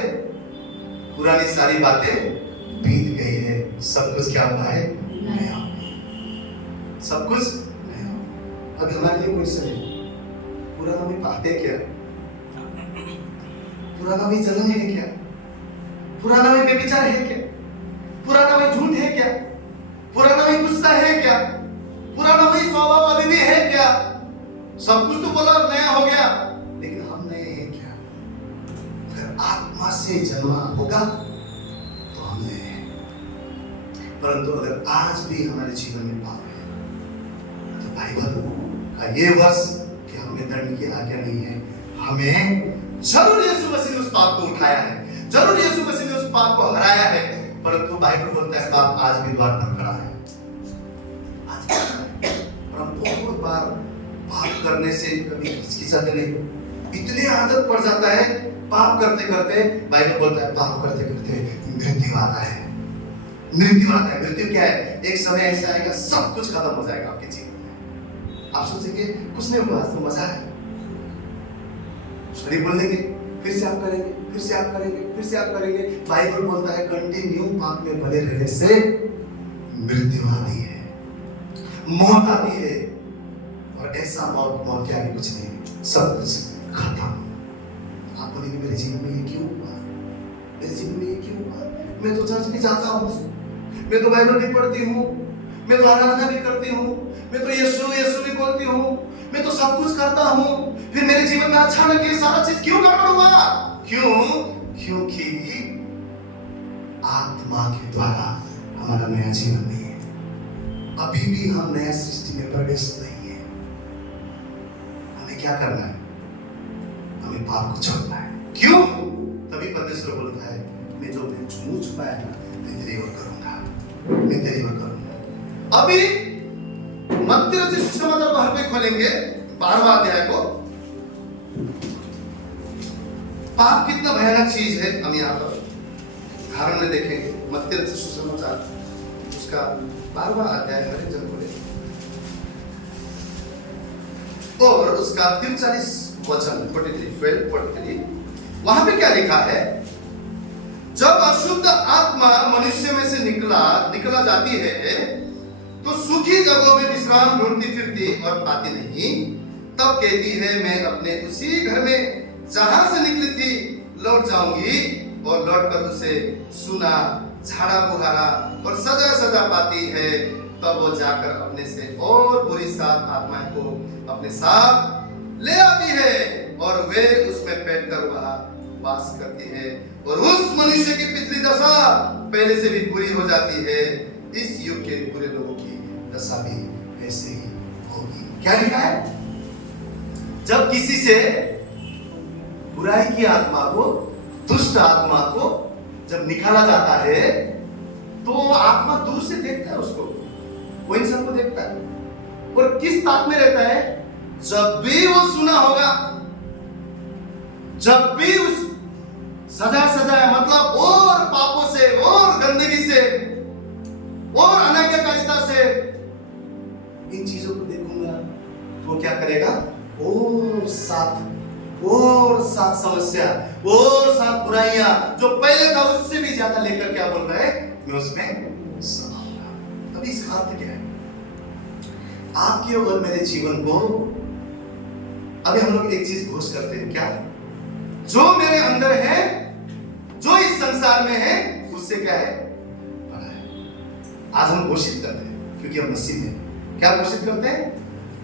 पुरानी सारी बातें बीत गई है, सब कुछ क्या हुआ है? नया। सब कुछ नया। अब हमारे लिए कोई सही पुराना भी पाते क्या? पुराना भी जलन है क्या? पुराना में बेविचार है क्या? पुराना में झूठ है क्या? पुराना में गुस्सा है क्या? पुराना में स्वभाव अभी भी है क्या? सब कुछ तो बोला और नया हो गया, लेकिन हम नए हैं क्या? अगर आत्मा से जन्मा होगा तो हम नए हैं। परंतु अगर आज भी हमारे जीवन में पाप है तो बाइबल का ये वर्ष कि हमें दंड की आज्ञा नहीं है। हमें जरूर यीशु मसीह ने उस पाप को उठाया है, जरूर यीशु मसीह ने उस पाप को हराया है, परंतु बाइबल बोलता है पाप आज भी द्वार पर खड़ा है। और हम बहुत बार पाप करने से कभी हिचकिचाते नहीं, इतनी आदत पड़ जाता है पाप करते करते। बाइबल बोलता है पाप करते करते मृत्यु आता है। मृत्यु आता है। मृत्यु क्या है? एक समय ऐसा आएगा सब कुछ खत्म हो जाएगा आपके जीवन में। आप सोचेंगे कुछ नहीं हुआ तो मजा है, शरीर बोल देंगे फिर से आप करेंगे, फिर से आप करेंगे, फिर से आप करेंगे। बाइबल बोलता है कंटिन्यू पाप में बने रहने से मृत्यु आती है, मौत आती है। और ऐसा मौत के आगे कुछ नहीं, सब कुछ खत्म। आप बोलेंगे मेरे जीवन में ये क्यों हुआ? मेरे जीवन में ये क्यों हुआ? मैं तो चर्च भी जाता हूँ, मैं तो बाइबल भी पढ़ती हूँ, मैं तो आराधना भी करती हूँ, मैं तो यीशु यीशु भी बोलती हूँ, मैं तो सब कुछ करता हूँ, फिर मेरे जीवन में अचानक ये सारा चीज क्यों गड़बड़ हुआ? क्यों? क्योंकि आत्मा के द्वारा हमारा नया जीवन नहीं है। अभी भी हम नया सृष्टि में प्रवेश नहीं है। हमें क्या करना है? हमें पाप को छोड़ना है। क्यों? तभी परमेश्वर बोलता है, मैं जो मुंह छुपाया ना, मैं तेरी ओर करूंगा, मैं तेरी ओर करूंगा। अभी मत्ती रचित सुसमाचार को हर कोई खोलेंगे 12वां अध्याय को। पाप कितना भयानक चीज है हम यहाँ पर उदाहरण में देखेंगे। मत्ती रचित सुसमाचार उसका 12वां अध्याय हर एक जन खोले और उसका 43 वचन 12:43 वहां पे क्या लिखा है? जब अशुद्ध आत्मा मनुष्य में से निकला जाती है तो सूखी जगहों में विश्राम ढूंढती फिरती और पाती नहीं। तब कहती है, मैं अपने उसी घर में जहां से निकली थी लौट जाऊंगी, और लौटकर उसे सुना, झाड़ा बुहारा और सजा पाती है। तब वो जाकर अपने से और बुरी 7 आत्माएं को अपने साथ ले आती है और वे उसमें बैठकर वहां वास करती है, और उस मनुष्य की पिछली दशा पहले से भी बुरी हो जाती है। इस युग के बुरे लोगों की दशा भी ऐसे ही होगी। क्या लिखा है? जब किसी से बुराई की आत्मा को, दुष्ट आत्मा को जब निकाला जाता है तो आत्मा दूर से देखता है उसको, वो इंसान को देखता है और किस ताक में रहता है? जब भी वो सुना होगा, जब भी उस सजा मतलब और पापों से और गंदगी से और अनाज्ञाकारिता से इन चीजों को देखूंगा तो वो क्या करेगा? और सात समस्या और 7 बुराइयां जो पहले था उससे भी ज्यादा लेकर क्या बोल रहा है? मैं उसमें समाऊंगा। अभी इसका अर्थ क्या है? आपके और मेरे जीवन को अभी हम लोग एक चीज घोषित करते हैं, क्या? जो मेरे अंदर है, जो इस संसार में है, उससे क्या है? बड़ा है। आज हम घोषित करते हैं क्योंकि हम मसीह हैं। क्या घोषित करते हैं?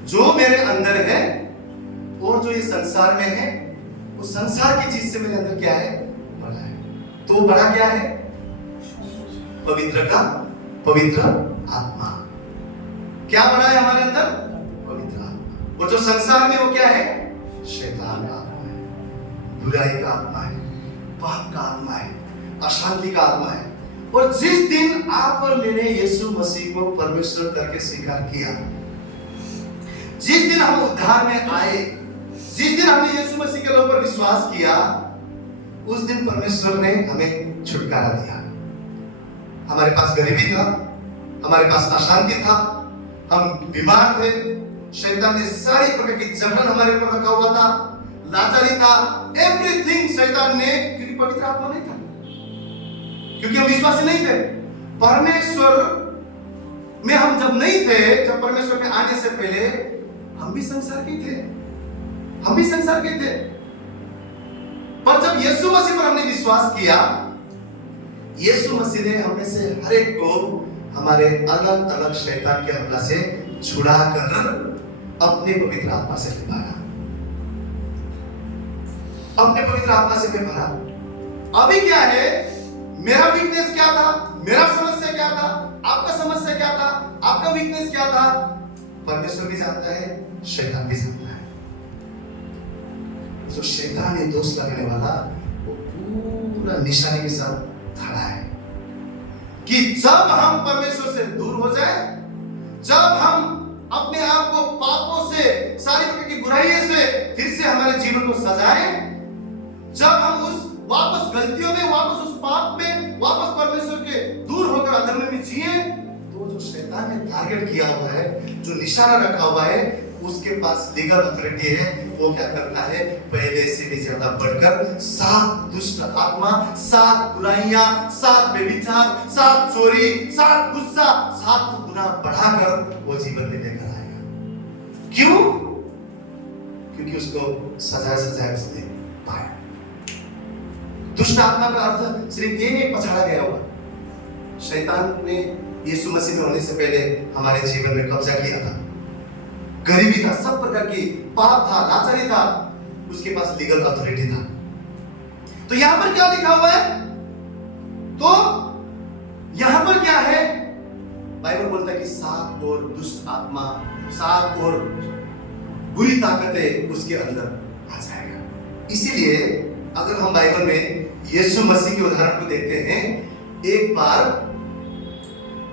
जो मेरे अंदर है और जो इस संसार में है, उस संसार की चीज से मेरे अंदर क्या है? बड़ा है। तो बड़ा क्या है? पवित्र आत्मा। क्या बड़ा है हमारे अंदर? पवित्र आत्मा। और जो संसार में वो क्या है? शैतान का आत्मा है, बुराई का आत्मा है, पाप का आत्मा है, अशांति का आत्मा है। और जिस दिन आप और मैंने यीशु मसीह को परमेश्वर करके स्वीकार किया, जिस दिन हम उद्धार में आए, जिस दिन हमने यीशु मसीह के ऊपर विश्वास किया, उस दिन परमेश्वर ने हमें छुटकारा दिया। हमारे पास गरीबी था, हमारे पास अशांति था, हम बीमार थे, शैतान ने सारी प्रकार की जबरन हमारे ऊपर रखा हुआ था, लाचारी था, एवरीथिंग शैतान ने, क्योंकि पवित्र आत्मा नहीं था, क्योंकि हम विश्वासी नहीं थे। परमेश्वर में हम जब नहीं थे, जब परमेश्वर में आने से पहले हम भी संसार के थे, हम भी संसार के थे। पर जब यीशु मसीह पर हमने विश्वास किया, यीशु मसीह ने हमें से हर एक को हमारे अलग अलग शैतान के हमला से छुड़ाकर अपने पवित्र आत्मा से भरा, अपने पवित्र आत्मा से भरा। अभी क्या है? मेरा वीकनेस क्या था? मेरा समस्या क्या था? आपका समस्या क्या था? आपका वीकनेस क्या था? परमेश्वर भी जानता है, शैतान भी जानता है। जो शैतान है दोष लगाने वाला, वो पूरा निशाने के साथ खड़ा है कि जब हम परमेश्वर से दूर हो जाए, जब हम अपने आप को पापों से, सारी प्रकार की बुराइयों से फिर से हमारे जीवन को सजाएं, जब हम उस वापस गलतियों में, वापस उस पाप में, वापस परमेश्वर के दूर होकर अधर्म में जिए, तो जो शैतान ने टारगेट किया हुआ है, जो निशाना रखा हुआ है, उसके पास लीगल अथॉरिटी है। वो क्या करता है? पहले से भी ज्यादा बढ़कर 7 दुष्ट आत्मा, 7 बुराइयां, 7 व्यभिचार, 7 चोरी, 7 गुस्सा, 7 गुना बढ़ाकर वो जीवन में लेकर आएगा। क्यों? क्योंकि उसको सजाए उसने पाया। दुष्ट आत्मा का अर्थ सिर्फ ये नहीं पछाड़ा गया होगा। शैतान ने यीशु मसीह में होने से पहले हमारे जीवन में कब्जा किया था। गरीबी था, सब प्रकार की पाप था, लाचारी था, उसके पास लीगल अथॉरिटी था। तो यहां पर क्या लिखा हुआ है? तो यहां पर क्या है? बाइबल बोलता है कि सात और दुष्ट आत्मा, सात और बुरी ताकतें उसके अंदर आ जाएगा। इसीलिए अगर हम बाइबल में यीशु मसीह के उदाहरण को देखते हैं, एक बार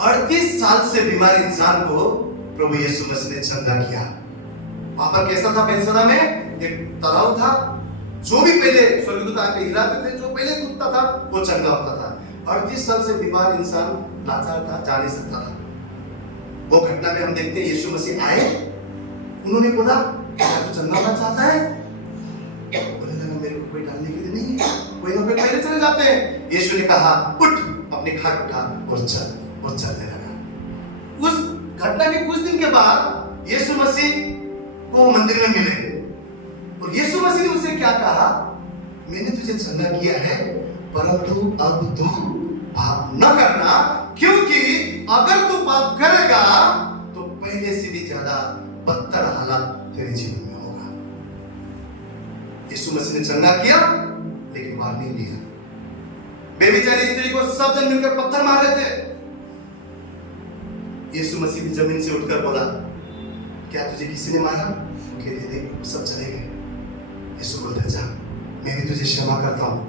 38 साल से बीमार इंसान को प्रभु यीशु मसीह ने चंगा किया। वहां पर कैसा था? बेतसदा में एक तालाब था। जो भी पहले स्वर्गदूत आके हिलाते थे, जो पहले कूदता था वो चंगा होता था। 38 साल से बीमार इंसान लाचार था, जा नहीं सकता था। वो घटना में हम देखते हैं यीशु मसीह आए, उन्होंने बोला क्या तू चंगा होना चाहता है? बोले ना, मेरे को कोई डालने के लिए नहीं है, कोई ना कोई पहले चले जाते हैं। यीशु ने कहा उठ, अपनी खाट उठा और चल, और चलने लगा। उस घटना के कुछ दिन के बाद यीशु मसीह को मंदिर में मिले और यीशु मसीह ने उसे क्या कहा? मैंने तुझे चंगा किया है, परंतु अब तू पाप न करना, क्योंकि अगर तू पाप करेगा तो पहले से भी ज्यादा बदतर हालत तेरे जीवन में होगा। यीशु मसीह ने चंगा किया, लेकिन वार्निंग दिया। बेबिचारी स्त्री को सब जन मिलकर पत्थर मार रहे थे। यीशु मसीह ने जमीन से उठकर बोला, क्या तुझे किसी ने मारा? सब चले गए। यीशु बोलता, जा, मैं भी तुझे क्षमा करता हूं,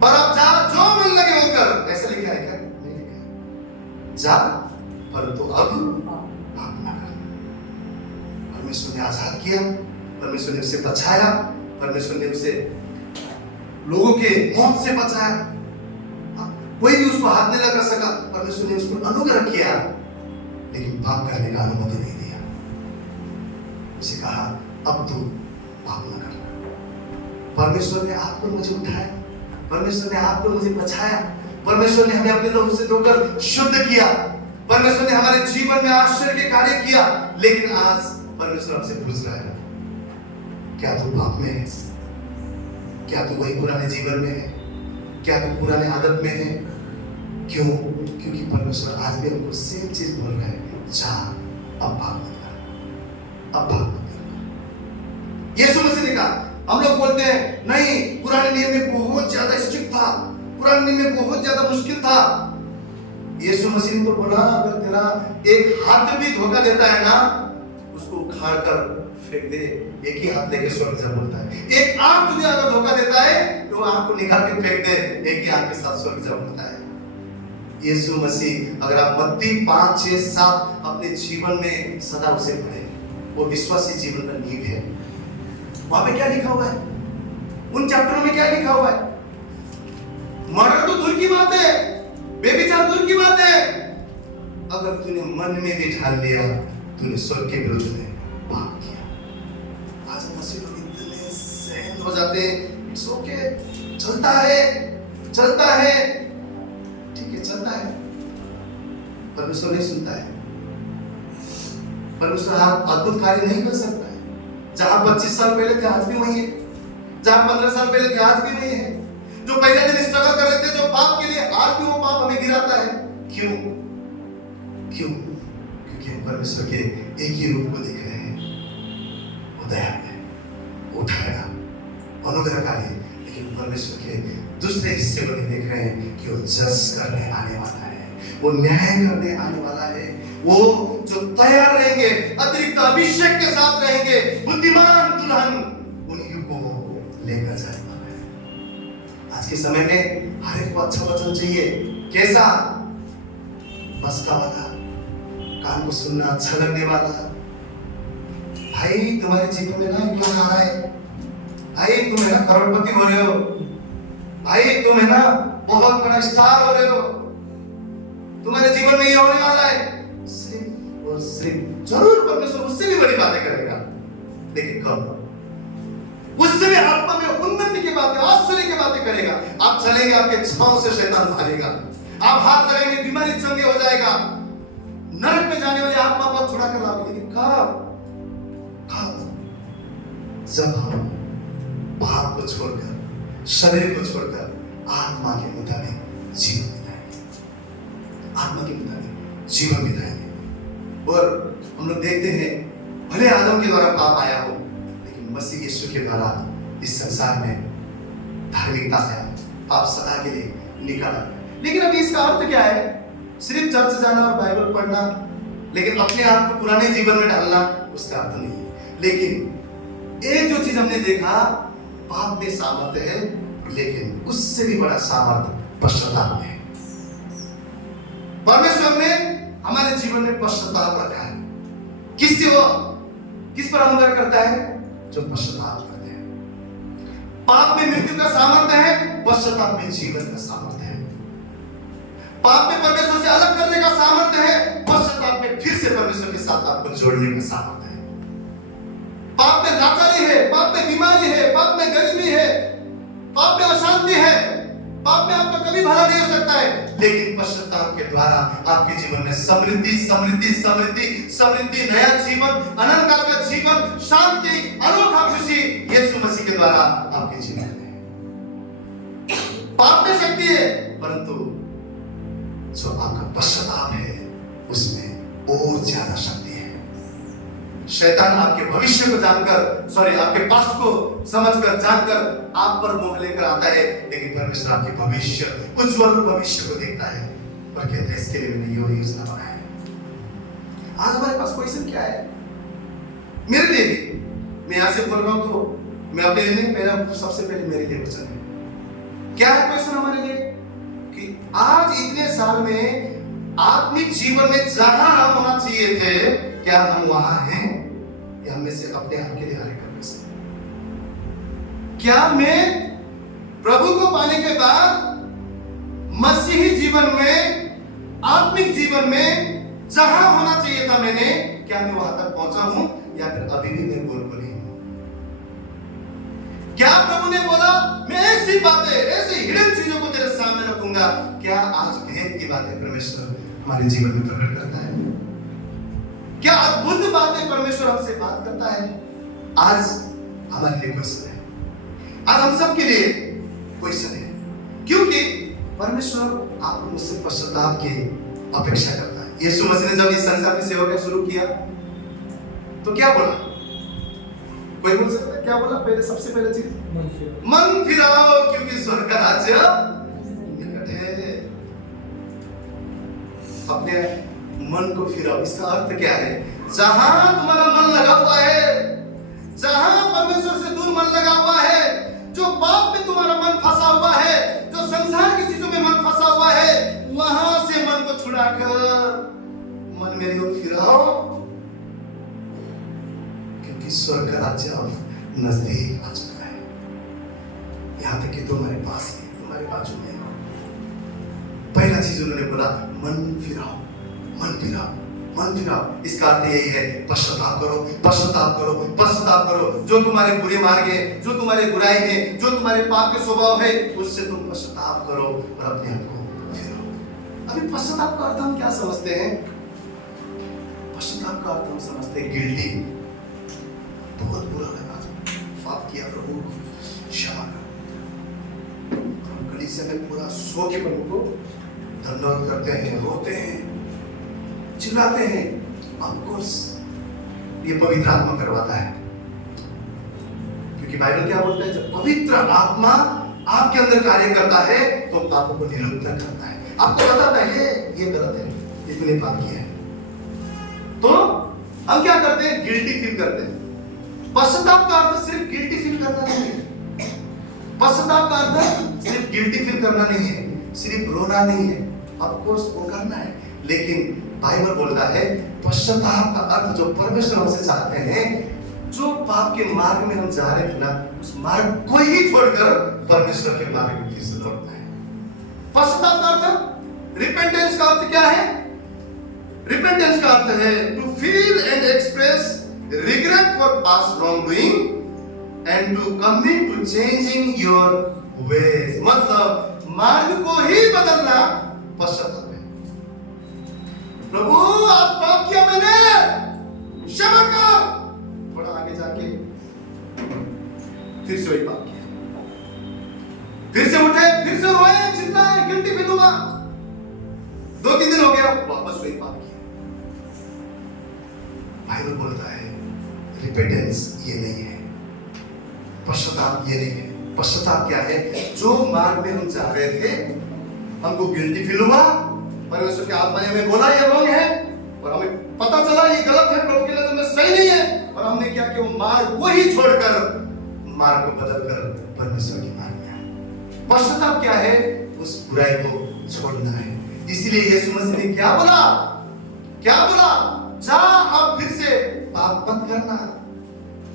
पर अब जा, जो मन लगे वो कर। ऐसा लिखा है क्या? नहीं लिखा है। जा, परंतु अब पाप ना कर। परमेश्वर ने आजाद किया, परमेश्वर ने उसे बचाया, परमेश्वर ने उसे लोगों के मौत से बचाया। कोई भी उसको हाथ नहीं लगा सका। परमेश्वर ने उसको अनुग्रह किया, लेकिन पाप करने का अनुमति नहीं दिया। उसे कहा अब तू पाप न कर। परमेश्वर ने आपको मुझे उठाया, परमेश्वर ने आपको मुझे बचाया, परमेश्वर ने हमें अपने लोगों से धोकर शुद्ध किया, परमेश्वर ने हमारे जीवन में आश्चर्य के कार्य किया। लेकिन आज परमेश्वर हमसे पूछ रहा है, क्या तू पाप में है? क्या तू वही पुराने जीवन में है? क्या तू पुराने आदत में है? क्यों? क्योंकि परमेश्वर आज भी हमको सेम चीज बोल रहा है, जा, अब पाप मत कर, अब पाप मत कर। यीशु मसीह ने कहा, हम लोग बोलते हैं नहीं, पुराने नियम में बहुत ज्यादा स्ट्रिक्ट था, पुराने नियम में बहुत ज्यादा मुश्किल था। यीशु मसीह ने तो बोला, अगर तेरा एक हाथ भी धोखा देता है ना, उसको उखाड़ कर फेंक दे, एक ही हाथ लेके स्वर्ग जा बोलता है। एक आंख तुझे अगर धोखा देता है तो आंख को निकाल के फेंक दे, एक ही आंख के साथ स्वर्ग जा बोलता है। यीशु मसीह, अगर आप मत्ती 5, 6, 7 अपने जीवन में सदा उसे पढ़े, वो विश्वासी जीवन का नींव है। वहां पे क्या लिखा हुआ है? उन चैप्टरों में क्या लिखा हुआ है? मर्डर तो दूर की बात है, बेविचार दूर की बात है, अगर तूने मन में भी ठान लिया तूने स्वर्ग के विरुद्ध में पाप किया। आज मसीह लोग इतने सहन हो जाते हैं, इट्स ओके, चलता है, चलता है, ठीक है, चलता है। परमेश्वर नहीं सुनता है। परमेश्वर अद्भुत कार्य नहीं कर सकता है। जहां 25 साल पहले थे आज भी वही है, जहां 15 साल पहले थे आज भी वही है। जो पहले दिन स्ट्रगल कर रहे थे जो पाप के लिए, आज भी वो पाप हमें गिराता है। क्यों? क्यों? क्योंकि हम परमेश्वर के एक ही रूप को देख रहे हैं, वो दया है, वो उठाएगा, अनुग्रहकारी, लेकिन परमेश्वर के दूसरे हिस्से को नहीं देख रहे हैं कि वो जज करने आने वाला है, वो न्याय करने आने वाला है। वो जो तैयार रहेंगे, अतिरिक्त अभिषेक के साथ रहेंगे, बुद्धिमान दुल्हन उन्हीं को लेकर जाने वाला है। आज के समय में हर एक को अच्छा वचन चाहिए। कैसा? बस का वाला, कान को सुनना अच्छा लगने वाला। भाई तुम्हारे जीवन में ना एक लाख आ रहा है, भाई तुम है ना करोड़पति हो रहे हो, भाई तुम है ना बहुत बड़ा स्टार हो रहे हो, तुम्हारे जीवन में ये होने वाला है। सिर्फ और सिर्फ जरूर परमेश्वर उससे भी बड़ी बातें करेगा, लेकिन कब? उससे भी आत्मा में उन्नति की बातें, आश्चर्य की बातें करेगा। आप चलेंगे, आपके छांव से शैतान भागेगा, आप हाथ लगाएंगे, बीमारी चंगे हो जाएगा, नरक में जाने वाली आत्मा को छुड़ा कर लाओगे। लेकिन कब? जब हम पाप को छोड़कर, शरीर को छोड़कर आत्मा के मुताबिक जीवन बिताएंगे, आत्मा के मुताबिक जीवन बिताएंगे। और हम लोग देखते हैं भले आदम के द्वारा पाप आया हो, लेकिन मसीह यीशु के द्वारा इस संसार में धार्मिकता आया, पाप सदा के लिए निकाला। लेकिन अभी इसका अर्थ क्या है? सिर्फ चर्च जाना और बाइबल पढ़ना, लेकिन अपने आप को पुराने जीवन में डालना, उसका अर्थ नहीं है। लेकिन एक जो चीज हमने देखा, पाप में सामर्थ्य है, लेकिन उससे भी बड़ा सामर्थ्य पश्चाताप में है। परमेश्वर ने हमारे जीवन में पश्चाताप रखा है। किस पर अनुग्रह करता है? जो पश्चाताप करते हैं। पाप में मृत्यु का सामर्थ्य है, पश्चाताप में जीवन का सामर्थ्य है। पाप में परमेश्वर से अलग करने का सामर्थ्य है, पश्चाताप में फिर से परमेश्वर के साथ आपको जोड़ने का सामर्थ्य है। पाप में लाचारी है, पाप में बीमारी है, पाप में गरीबी है, पाप में अशांति है, पाप में आपका कभी भला नहीं हो सकता है। लेकिन पश्चाताप के द्वारा आपके जीवन में समृद्धि समृद्धि समृद्धि समृद्धि, नया जीवन, अनंत काल का जीवन, शांति, अनोखा खुशी यीशु मसीह के द्वारा आपके जीवन में। पाप में शक्ति है, परंतु जो आपका पश्चाताप है उसमें और ज्यादा शक्ति है। शैतान आपके भविष्य को जानकर, आपके पास्ट को समझकर जानकर आप पर मोह लेकर आता है, लेकिन परमेश्वर आपके भविष्य, उज्जवल भविष्य को देखता है और कहता है इसके लिए मैंने ये योजना बनाया है। आज हमारे पास क्वेश्चन क्या है? मेरे लिए भी, मैं यहां से बोल रहा हूं तो मैं अपने लिए नहीं, मेरा सबसे पहले मेरे लिए क्वेश्चन है। क्या है क्वेश्चन हमारे लिए? कि आज इतने साल में आत्मिक जीवन में जहां हम होना चाहिए थे, क्या हम वहां हैं? या हमें से अपने आप के लिए हारे करने से? क्या मैं प्रभु को पाने के बाद मसीही जीवन में, आत्मिक जीवन में जहां होना चाहिए था मैंने, क्या मैं वहां तक पहुंचा हूं या फिर अभी भी मैं गोल ही हूं? क्या प्रभु ने बोला मैं ऐसी बातें, ऐसी हिडन चीजों को तेरे सामने रखूंगा? क्या आज भेद की बातें परमेश्वर हमारे जीवन में प्रकट करता है? क्या अद्भुत बातें परमेश्वर हमसे बात करता है? आज हमारे लिए क्वेश्चन है, आज हम सब के लिए क्वेश्चन है, क्योंकि परमेश्वर आपको मुझसे पश्चाताप की अपेक्षा करता है। यीशु मसीह ने जब इस संसार में सेवा करना शुरू किया तो क्या बोला? कोई बोल सकता है क्या बोला? पहले, सबसे पहले चीज मन फिराओ क्योंकि स्वर्ग का राज्य निकट है। अपने मन को फिराओ, इसका अर्थ क्या है? जहां तुम्हारा मन लगा हुआ है, जहां परमेश्वर से दूर मन लगा हुआ है, जो पाप में तुम्हारा मन फंसा हुआ है, जो संसार की चीजों में मन फंसा हुआ है, वहां से मन को छुड़ाकर मन मेरी ओर फिराओ, क्योंकि स्वर्ग का राज्य अब नजदीक आ चुका है। यहां तक कि तुम्हारे पास है, तुम्हारे बाजू में। पहला चीज उन्होंने बोला मन फिराओ, मन फिराओ, मन फिराओ। इसका अर्थ यही है, पश्चाताप करो, पश्चाताप करो, पश्चाताप करो। जो तुम्हारे बुरे मार्ग है, जो तुम्हारे बुराई है, जो तुम्हारे पाप के स्वभाव है, उससे तुम पश्चाताप करो और अपने आप को फिराओ। अभी पश्चाताप का अर्थ हम क्या समझते हैं? पश्चाताप का अर्थ हम समझते हैं गिल्टी, बहुत बुरा लगा, पाप किया, प्रभु क्षमा कर। हम कलीसिया में पूरा सो के प्रभु को धन्यवाद करते हैं, रोते हैं, चिल्लाते हैं। ऑफ कोर्स ये पवित्र आत्मा करवाता है, क्योंकि बाइबल क्या बोलता है? जब पवित्र आत्मा आपके अंदर कार्य करता है तो पापों को निरुद्ध करता है, आपको बताता है ये गलत है, इसने पाप किया है। तो हम क्या करते हैं? गिल्टी फील करते हैं। पश्चाताप का अर्थ सिर्फ गिल्टी फील करना नहीं है। पश्चाताप का अर्थ सिर्फ गिल्टी फील करना नहीं है, सिर्फ रोना नहीं है। ऑफ कोर्स वो करना है, लेकिन बाइबल बोलता है पश्चाताप का अर्थ जो परमेश्वर हमसे चाहते हैं, जो पाप के मार्ग में हम जा रहे थे ना, उस मार्ग को ही छोड़कर परमेश्वर के मार्ग में फिर से लौटना है। पश्चाताप का अर्थ, रिपेंटेंस का अर्थ क्या है? रिपेंटेंस का अर्थ है to feel and express regret for past wrongdoing and to commit to changing your ways। मतलब मार्ग को ही बदलना पश्चाताप है। प्रभु आज पाप किया मैंने, क्षमा कर। थोड़ा आगे जाके फिर से वही पाप किया, फिर से उठे, फिर से रोए, चिल्लाए, गिल्टी फील हुआ, 2-3 दिन हो गया, वापस वही पाप किया। पश्चाताप ये नहीं है। पश्चाताप क्या है? जो मार्ग में हम जा रहे थे, हमको गिल्टी फील हुआ, परमेश्वर की आत्मा ने हमें बोला ये रॉन्ग है, और हमें पता चला ये गलत है, प्रभु की नजर में सही नहीं है, और हमने क्या किया? वो मार्ग को ही छोड़कर मार्ग को बदलकर परमेश्वर की मार्ग में आए। पश्चाताप क्या है? उस बुराई को छोड़ना है। इसीलिए यीशु मसीह ने क्या बोला? क्या बोला? जा अब फिर से पाप मत करना।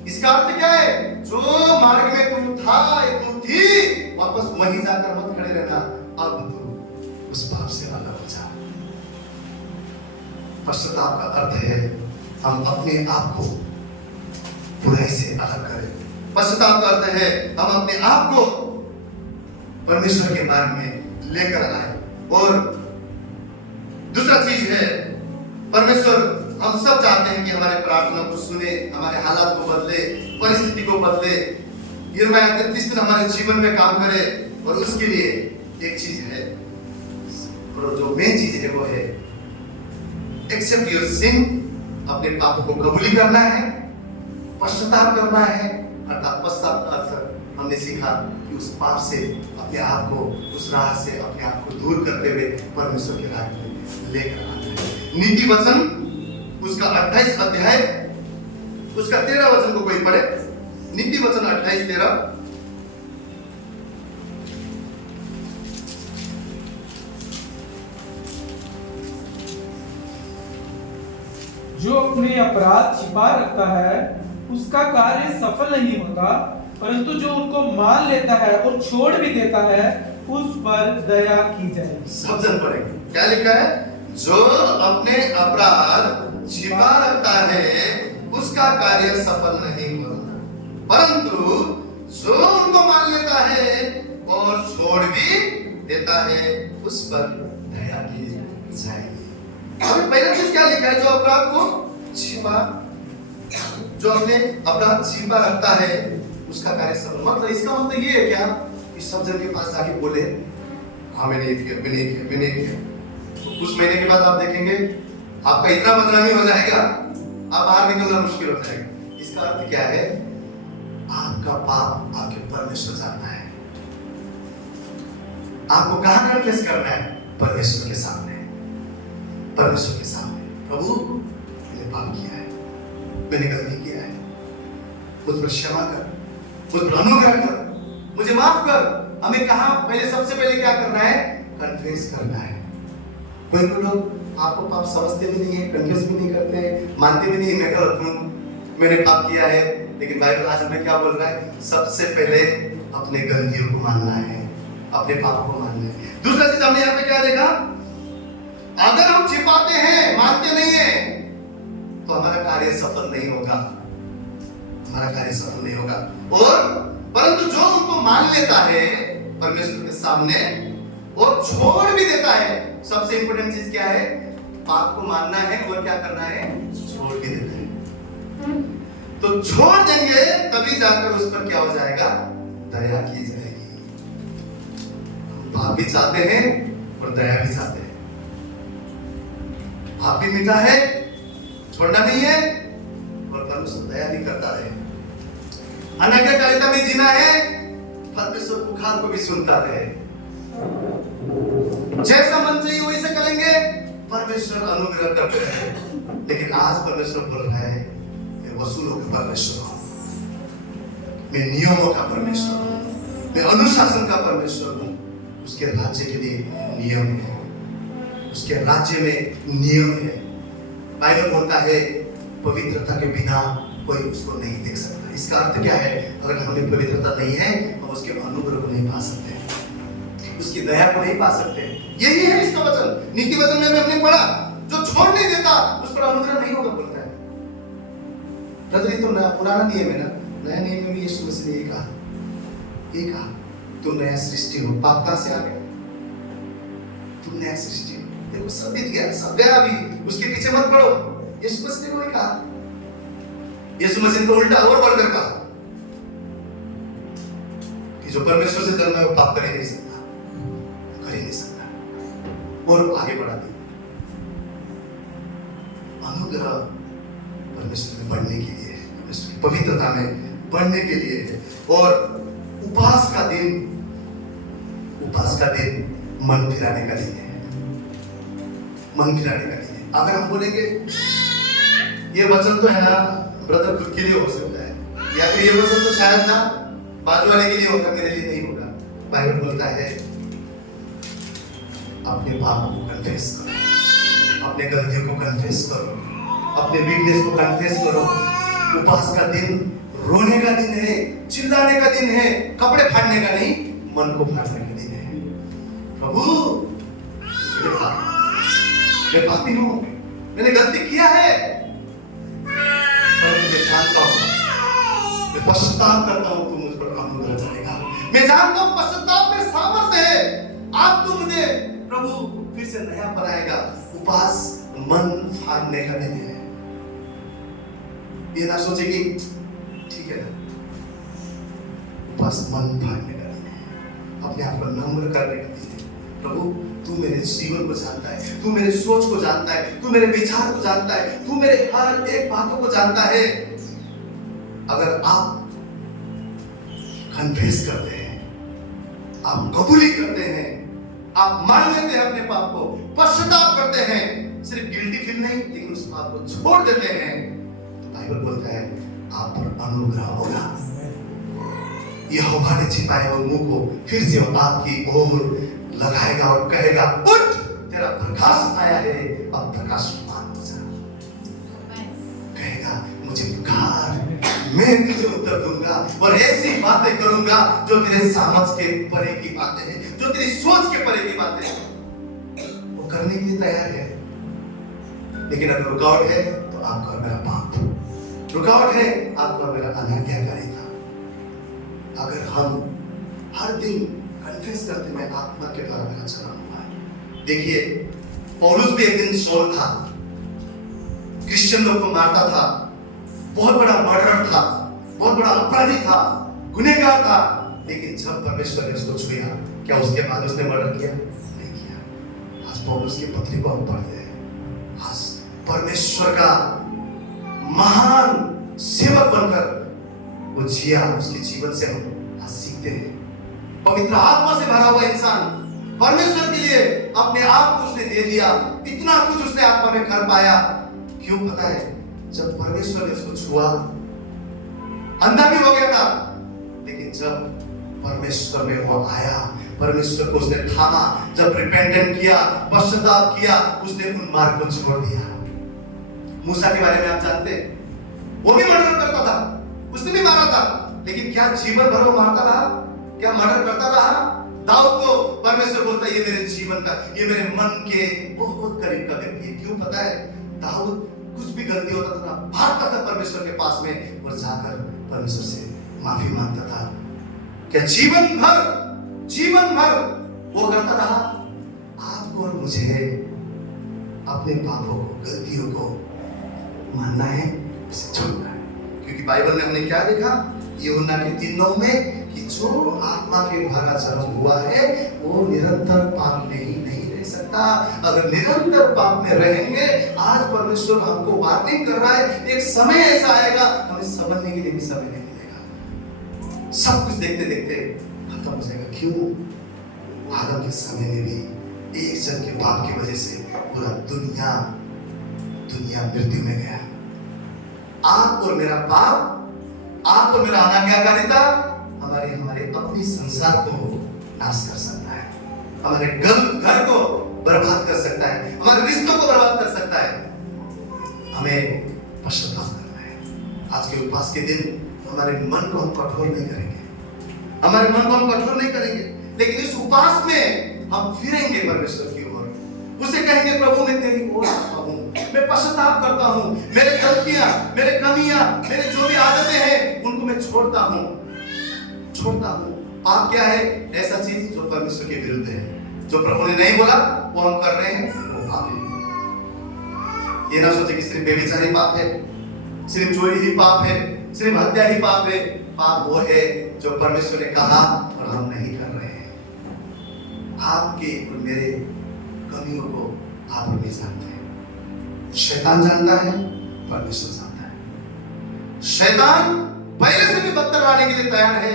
इसका अर्थ क्या है? जो मार्ग में तू था, तू थी, वापस वहीं जाकर मत खड़े रहना। अब तू उस पाप से अलग हो जा। पश्चाताप का अर्थ है हम अपने आप को बुराई से अलग करें। पश्चाताप का अर्थ है हम अपने आप को परमेश्वर के मार्ग में लेकर आए। और दूसरा चीज है, परमेश्वर, हम सब चाहते हैं कि हमारे प्रार्थना को सुने, हमारे हालात को बदले, परिस्थिति को बदले, यिर्मयाह 33 दिन हमारे जीवन में काम करे। और उसके लिए एक चीज है, और जो मेन चीज है वो है एक्सेप्ट योर सिन, अपने पाप को कबूली करना है, पश्चाताप करना है। अर्थात पश्चाताप का अर्थ हमने सीखा कि उस पाप से अपने आप को, उस राह से अपने आप को दूर करते हुए परमेश्वर के राह में लेकर आना है। नीति वचन उसका 28 अध्याय उसका 13 वचन को कोई पढ़े। नीति वचन 28-13। जो अपने अपराध छिपा रखता है उसका कार्य सफल नहीं होता, परंतु जो उनको मान लेता है और छोड़ भी देता है उस पर दया की जाएगी। सब जन पढ़ेंगे। क्या लिखा है? जो अपने अपराध छिपा रखता है उसका कार्य सफल नहीं होता, परंतु जो उनको मान लेता है और छोड़ भी देता है उस पर दया की जाएगी। अब पहला चीज क्या लिखा है? जो अपराध को छिपा, जो अपने अपराध छिपा रखता है उसका कार्य सफल। मतलब इसका मतलब ये है क्या? इस सब जन के पास जाके बोले हाँ मैंने ये किया, मैंने ये किया, मैंने ये किया, तो कुछ महीने के बाद आप देखेंगे आपका इतना बदनामी हो जाएगा, आप बाहर निकलना मुश्किल हो जाएगा। इसका अर्थ क्या है? आपका पाप आपके परमेश्वर जानना है। आपको कहां कन्फेस करना है? परमेश्वर के सामने। परमेश्वर के सामने, प्रभु मैंने पाप किया है, मैंने गलती किया है, मुझ पर क्षमा कर, मुझ पर अनुग्रह कर, मुझे माफ कर। हमें कहा पहले, सबसे पहले क्या करना है? कन्फेस करना है। कोई लोग आपको पाप समझते भी नहीं है, कन्फेस भी नहीं करते हैं, मानते भी नहीं, मैं गलत हूं, मैंने पाप किया है। लेकिन बाइबल आज हमें क्या बोल रहा है? सबसे पहले अपने गलतियों को मानना है, अपने पाप को मानना है। दूसरा चीज हमने यहाँ पे क्या देखा? अगर हम छिपाते हैं, मानते नहीं है, तो हमारा कार्य सफल नहीं होगा, हमारा कार्य सफल नहीं होगा। और परंतु जो उनको मान लेता है परमेश्वर के सामने और छोड़ भी देता है, सबसे इंपॉर्टेंट चीज क्या है? पाप को मानना है और क्या करना है? छोड़ भी देना है। तो छोड़ देंगे तभी जाकर उस पर क्या हो जाएगा? दया की जाएगी। पाप भी चाहते हैं और दया भी चाहते हैं। पाप भी मीठा है, छोड़ना नहीं है, और परमेश्वर दया भी करता रहे। अनाज्ञाकारिता में जीना है, परमेश्वर पुकार को भी सुनता रहे। जैसा मन चाहिए वैसे करेंगे, परमेश्वर अनुग्रह करते हैं। लेकिन आज परमेश्वर बोल रहा है मैं वसूलों का परमेश्वर हूं, मैं नियमों का परमेश्वर हूं, मैं अनुशासन का परमेश्वर हूं। उसके राज्य के लिए नियम है, उसके राज्य में नियम है। बाइबल बोलता है पवित्रता के बिना कोई उसको नहीं देख सकता। इसका अर्थ क्या है? अगर हमें पवित्रता नहीं है हम उसके अनुग्रह को नहीं पा सकते, उसकी दया को नहीं पा सकते। यही है इसका वचन। नीति वचन में हमने पढ़ा, जो छोड़ नहीं देता उस पर अनुग्रह नहीं होगा बोलता है। तो पुराना नियम है ना, नया नियम में भी यीशु मसीह ने कहा तुम नया सृष्टि हो। पाप कहां से आ गया? तुम नया सृष्टि हो। देखो सब बीत गया, सब गया, अभी उसके पीछे मत पड़ो। यीशु मसीह ने कहा, यीशु मसीह तो उल्टा और बढ़कर कहा कि जो परमेश्वर से जन्मा है वो पाप कर ही नहीं सकता, कर ही नहीं सकता। और आगे बढ़ा दी अनुग्रह परमेश्वर में बढ़ने के लिए, परमेश्वर की पवित्रता में बढ़ने के लिए है। और उपवास का दिन मन फिराने का दिन है। मन फिराने का दिन है। अगर हम बोलेंगे ये वचन तो है ना ब्रदर खुद के लिए हो सकता है, या फिर ये वचन तो शायद ना बाजू वाले के लिए होगा, मेरे लिए नहीं होगा। बाइबल बोलता है अपने पाप को कन्फेस करो, अपने गलतियों को कन्फेस करो, अपने वीकनेस को कन्फेस करो। उपवास का दिन रोने का दिन है, चिल्लाने का दिन है, कपड़े फाड़ने का नहीं, मन को फाड़ने का दिन है। प्रभु मैं पापी हूं, मैंने गलती किया है, परंतु मैं जानता हूं, मैं पश्चाताप करता हूं, तू मुझ पर अनुग्रह करेगा। मैं जानता हूं पश्चाताप में सामर्थ्य है, आप तू मुझे प्रभु फिर से नया बनाएगा। उपवास मन फाड़ने का दिन है। ये ना सोचे कि ठीक है ना, उपवास मन फाड़ने का दिन है, अपने आप को नम्र करने का दिन है। प्रभु तू मेरे जीवन को जानता है, तू मेरे सोच को जानता है, तू मेरे विचार को जानता है, तू मेरे हर एक बातों को जानता है। अगर आप कन्फेस करते हैं, आप कबूली करते हैं, आप मान लेते हैं अपने पाप को, पश्चाताप करते हैं, सिर्फ गिल्टी फील नहीं लेकिन उस पाप को छोड़ देते हैं, तो बाइबल बोलता है आप पर अनुग्रह होगा। यहोवा ने छिपाए हुए मुंह को फिर से आपकी ओर लगाएगा और कहेगा उठ, तेरा प्रकाश आया है, अब प्रकाशमान हो जा। कहेगा मुझे पुकार, मैं तुझे उत्तर दूंगा और ऐसी बातें करूंगा जो तेरे समझ के परे की बातें हैं, जो तेरी सोच के परे की बातें हैं, वो करने के लिए तैयार है। लेकिन अगर रुकावट है तो आपका और मेरा पाप, रुकावट है आपका और मेरा अनाज्ञाकारिता। अगर हम हर दिन कन्फेस करते मैं आत्मा के द्वारा मेरा चला हुआ है। देखिए पौलुस भी एक दिन शौल था, क्रिश्चियन लोग को मारता था, बहुत बड़ा मर्डर था, बहुत बड़ा अपराधी था, गुनहगार था, लेकिन जब परमेश्वर ने उसको छुआ, क्या उसके बाद उसने मर्डर किया? नहीं किया। आज पौलुस की पत्री को हम पढ़ते हैं, आज परमेश्वर का महान सेवक बनकर वो जिया, उसके जीवन से हम आज सीखते हैं। पवित्र आत्मा से भरा हुआ इंसान परमेश्वर के लिए अपने आप को उसने दे दिया, इतना कुछ उसने आत्मा में कर पाया। क्यों पता है? जब परमेश्वर ने उसको छुआ, अंधा भी हो गया था, लेकिन जब परमेश्वर में वो आया, परमेश्वर को उसने थामा, जब रिपेंटेंट किया, पश्चाताप किया, उसने उन मार्ग को छोड़ दिया। मूसा के बारे में आप जानते हैं, वो भी मर्डर करता था, उसने भी मारा था, लेकिन क्या जीवन भर वो मारता रहा? क्या मर्डर करता रहा? दाऊद को परमेश्वर बोलता है ये मेरे जीवन का, ये मेरे मन के बहुत करीब का व्यक्ति है। क्यों पता है? दाऊद कुछ भी गलती होता था, भागता था परमेश्वर के पास में और जाकर परमेश्वर से माफी मांगता था। क्या जीवन भर वो करता रहा? आपको और मुझे अपने पापों को, गलतियों को मानना है, उसे छोड़ना है। क्योंकि बाइबल में हमने क्या देखा? यूहन्ना के 3:9 में कि जो आत्मा के द्वारा जन्म हुआ है वो निरंतर पाप में ही नहीं रह सकता। अगर निरंतर पाप में रहेंगे, आज परमेश्वर हमको वार्निंग कर रहा है, एक समय ऐसा आएगा हमें समझने के लिए भी समय नहीं मिलेगा, सब कुछ देखते देखते खत्म हो जाएगा। क्यों? आदम के समय में भी एक जन के पाप की वजह से पूरा दुनिया मृत्यु में गया। आप और मेरा पाप, आप और मेरा अनाज्ञाकारिता हमारे अपनी संसार को नाश कर सकता है, हमारे घर को बर्बाद कर सकता है, हमारे रिश्तों को बर्बाद कर सकता है। हमें पश्चाताप करना है। आज के उपवास के दिन हमारे मन को हम कठोर नहीं करेंगे, लेकिन इस उपवास में हम फिरेंगे परमेश्वर की ओर, उसे कहेंगे प्रभु मैं तेरी ओर आता हूं, मैं पश्चाताप करता हूं, मेरे गलतियां, मेरे कमियां, मेरे जो भी आदतें हैं उनको मैं छोड़ता हूं। पाप क्या है? ऐसा चीज जो परमेश्वर के विरुद्ध है, जो प्रभु ने नहीं बोला वो हम कर रहे हैं, वो पाप है। ये ना सोचे कि सिर्फ बेविचारी पाप है, सिर्फ चोरी ही पाप है, सिर्फ हत्या ही पाप है। पाप वो है जो परमेश्वर ने कहा और हम नहीं कर रहे हैं। आपके और मेरे कमियों को आप नहीं जानते हैं, शैतान जानता है, परमेश्वर जानता है। शैतान पहले से भी बदतर लाने के लिए तैयार है,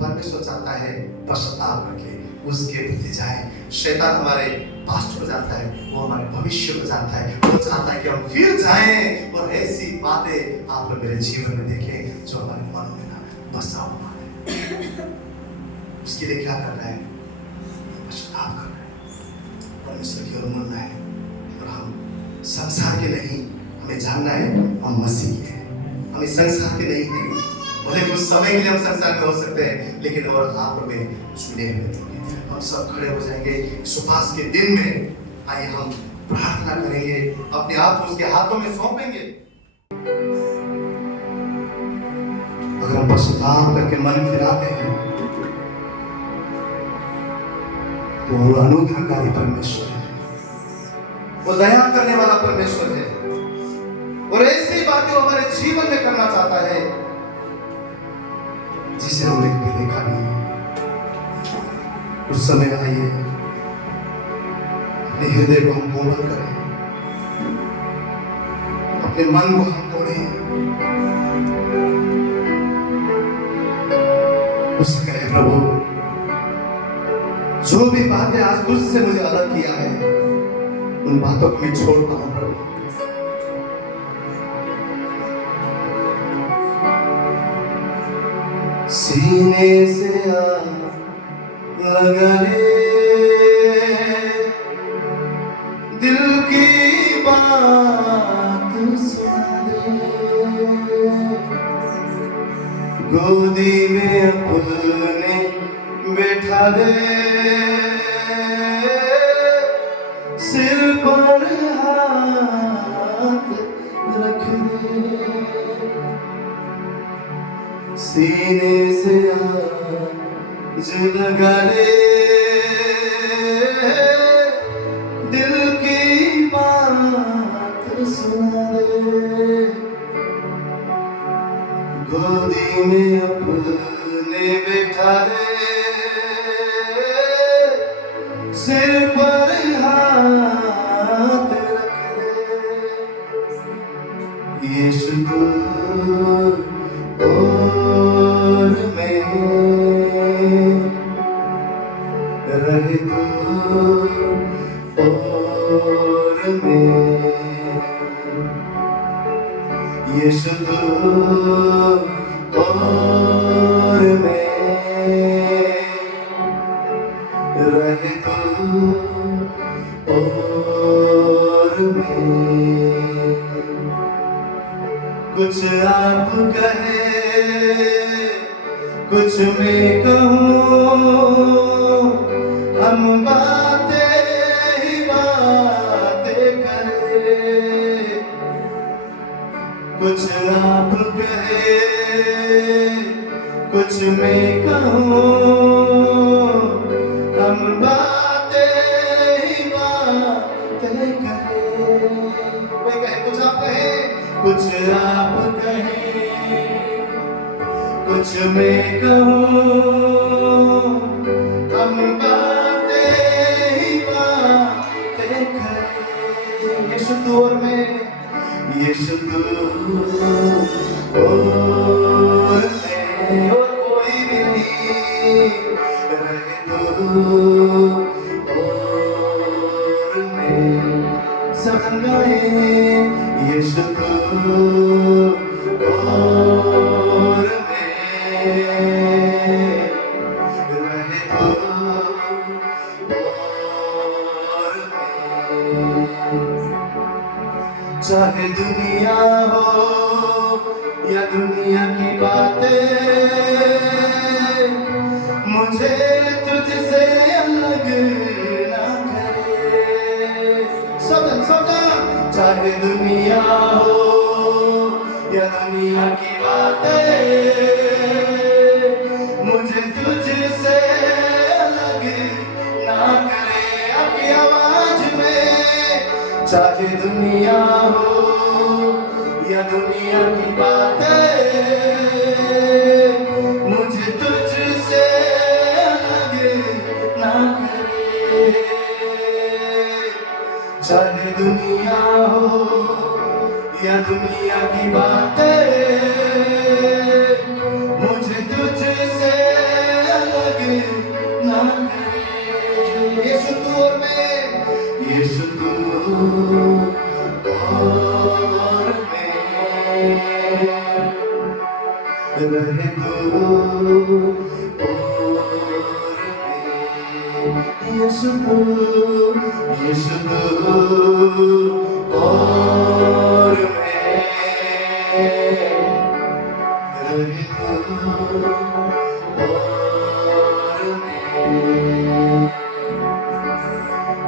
परमेश्वर चाहता है पश्चाताप करके उसके प्रति जाए। शैतान हमारे पास्ट को जानता है, वो हमारे भविष्य को जानता है, वो चाहता है कि हम फिर जाएं और ऐसी बातें आप लोग मेरे जीवन में देखें जो हमारे मनों में ना बसा हुआ है। उसके लिए क्या कर रहा है? पश्चाताप कर रहा है। परमेश्वर की ओर मुड़ना है और हम संसार के नहीं, हमें जानना है हम मसीह के हैं, हम इस संसार के नहीं हैं। भले कुछ समय के लिए हम संसार में हो सकते हैं, लेकिन और आप में जुड़े हुए होंगे। हम सब खड़े हो जाएंगे सुबह के दिन में। आइए हम प्रार्थना करेंगे, अपने आप को उसके हाथों में सौंपेंगे। अगर हम पश्चाताप करके मन फिराते हैं तो वो अनुग्रहकारी परमेश्वर है, वो दया करने वाला परमेश्वर है और ऐसी बातें वो हमारे जीवन में करना चाहता है जिसे हमने कभी देखा नहीं। उस समय आइए अपने हृदय को हम कोमल करें, अपने मन को हम तोड़ें, उससे कहे प्रभु जो भी बातें आज तुझसे मुझे अलग किया है उन बातों को मैं छोड़ता हूं प्रभु। सीने से लगा ले दिल की बात सुना दे, गोदी में अपने बैठा दे, सिर पर हाथ रख दे, सीने से आज लगा ले दिल की बात सुना दे, गोदी में अपने बैठा दे, सिर पर हाथ रख दे, यीशु और मैं रहे तू और मैं, यीशु तू और मैं रहे तू और मैं। कुछ आप कहे कुछ मैं कहूँ, हम बातें ही बातें करें। कुछ आप कहे कुछ मैं कहूँ, हम बातें ही बातें करें। कोई कहे कुछ आप कहे, कुछ आप कहे कुछ मैं कहूँ, हम बातें ही बातें करें। यीशु तू और मैं, यीशु तू और मैं और कोई भी नहीं, रहे तू और मैं। सब गाएं यीशु तू और मैं, रहे तू और मैं। चाहे दुनिया हो या दुनिया की बातें, मुझे तुझसे अलग ना करे। सब चाहे दुनिया हो या दुनिया की बातें, मुझे तुझसे अलग ना करे। आपकी आवाज में चाहे दुनिया हो या दुनिया की बातें, मुझे तुझसे अलग ना करे। चाहे दुनिया हो या दुनिया की बातें, मुझे तुझसे और मैं रहे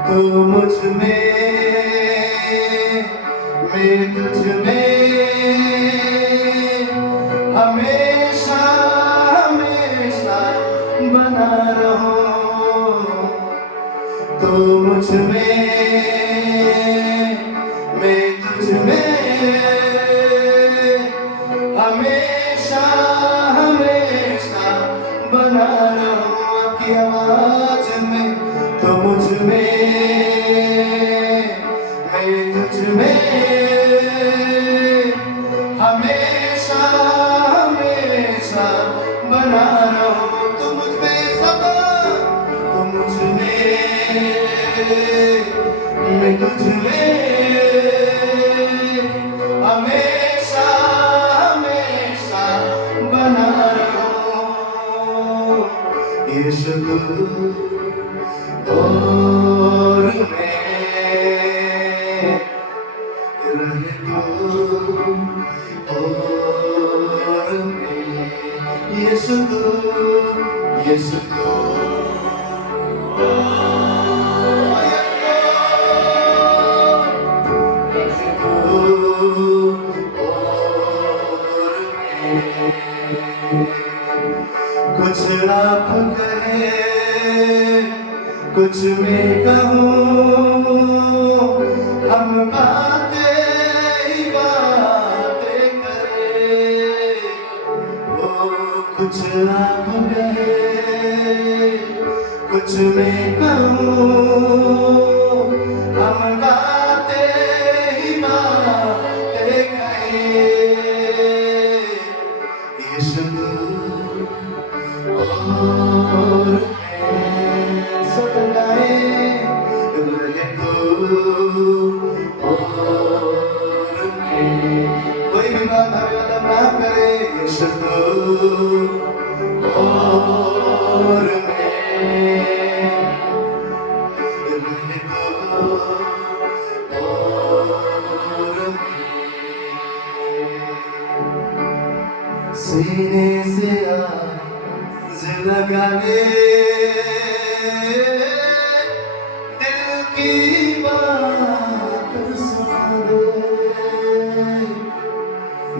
तू मुझ में मैं तुझ में हमेशा हमेशा बना रहूं तो मुझ में मैं तुझ में हमेशा हमेशा बना रहूं की आवाज में तो मुझ में मैं तुझ में हमेशा हमेशा बना रहूं तो मुझ में सदा तो मुझ में मैं तुझ में हमेशा हमेशा बना रहूं यीशु और मैं रहे तू और मैं यीशु यीशु कुछ आप कहे कुछ मैं कहूँ हम बातें ही बातें करें ओ कुछ आप कहे कुछ मैं कहूँ हम बातें ही बातें करें यीशु और सतनाए रहे तू और मैं कोई भी बात हमें अलग ना करे यीशु और मैं रहे तू और मैं सीने से आज लगा ले दिल की बात सुना दे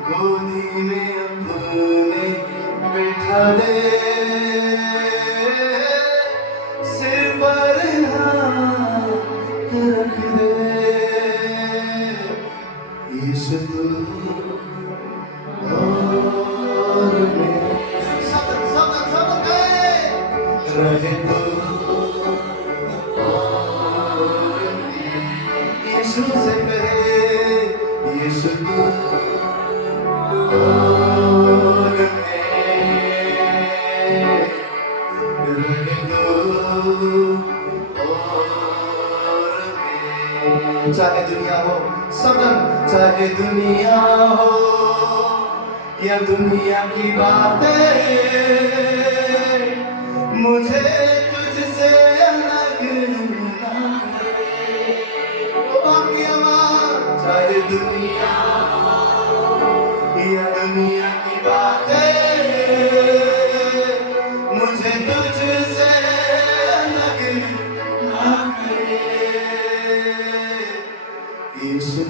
गोदी में अपने बैठा दे सिर पर हाथ रख दे यीशु और मैं सब रहे तू और मैं यीशु से कहे यीशु और मैं रहे तू और मैं चाहे दुनिया हो सदन चाहे दुनिया हो या दुनिया की बातें मुझे तुझसे अलग ना करे वो बाकी आवाज चाहे दुनिया या दुनिया की बातें मुझे तुझसे अलग ना करे यीशु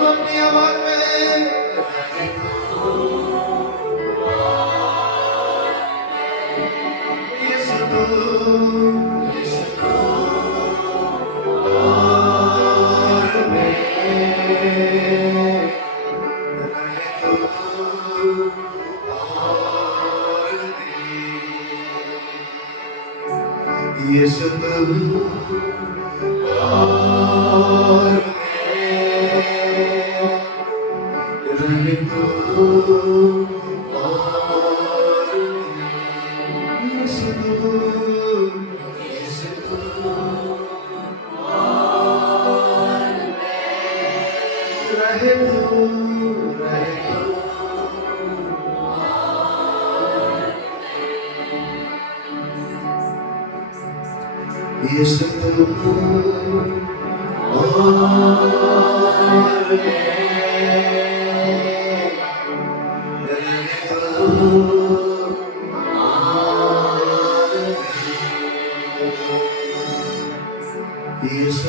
अपनी आवाज में यीशु और मैं रहे तू और मैं यीशु और मैं रहे तू यीशु और यीशु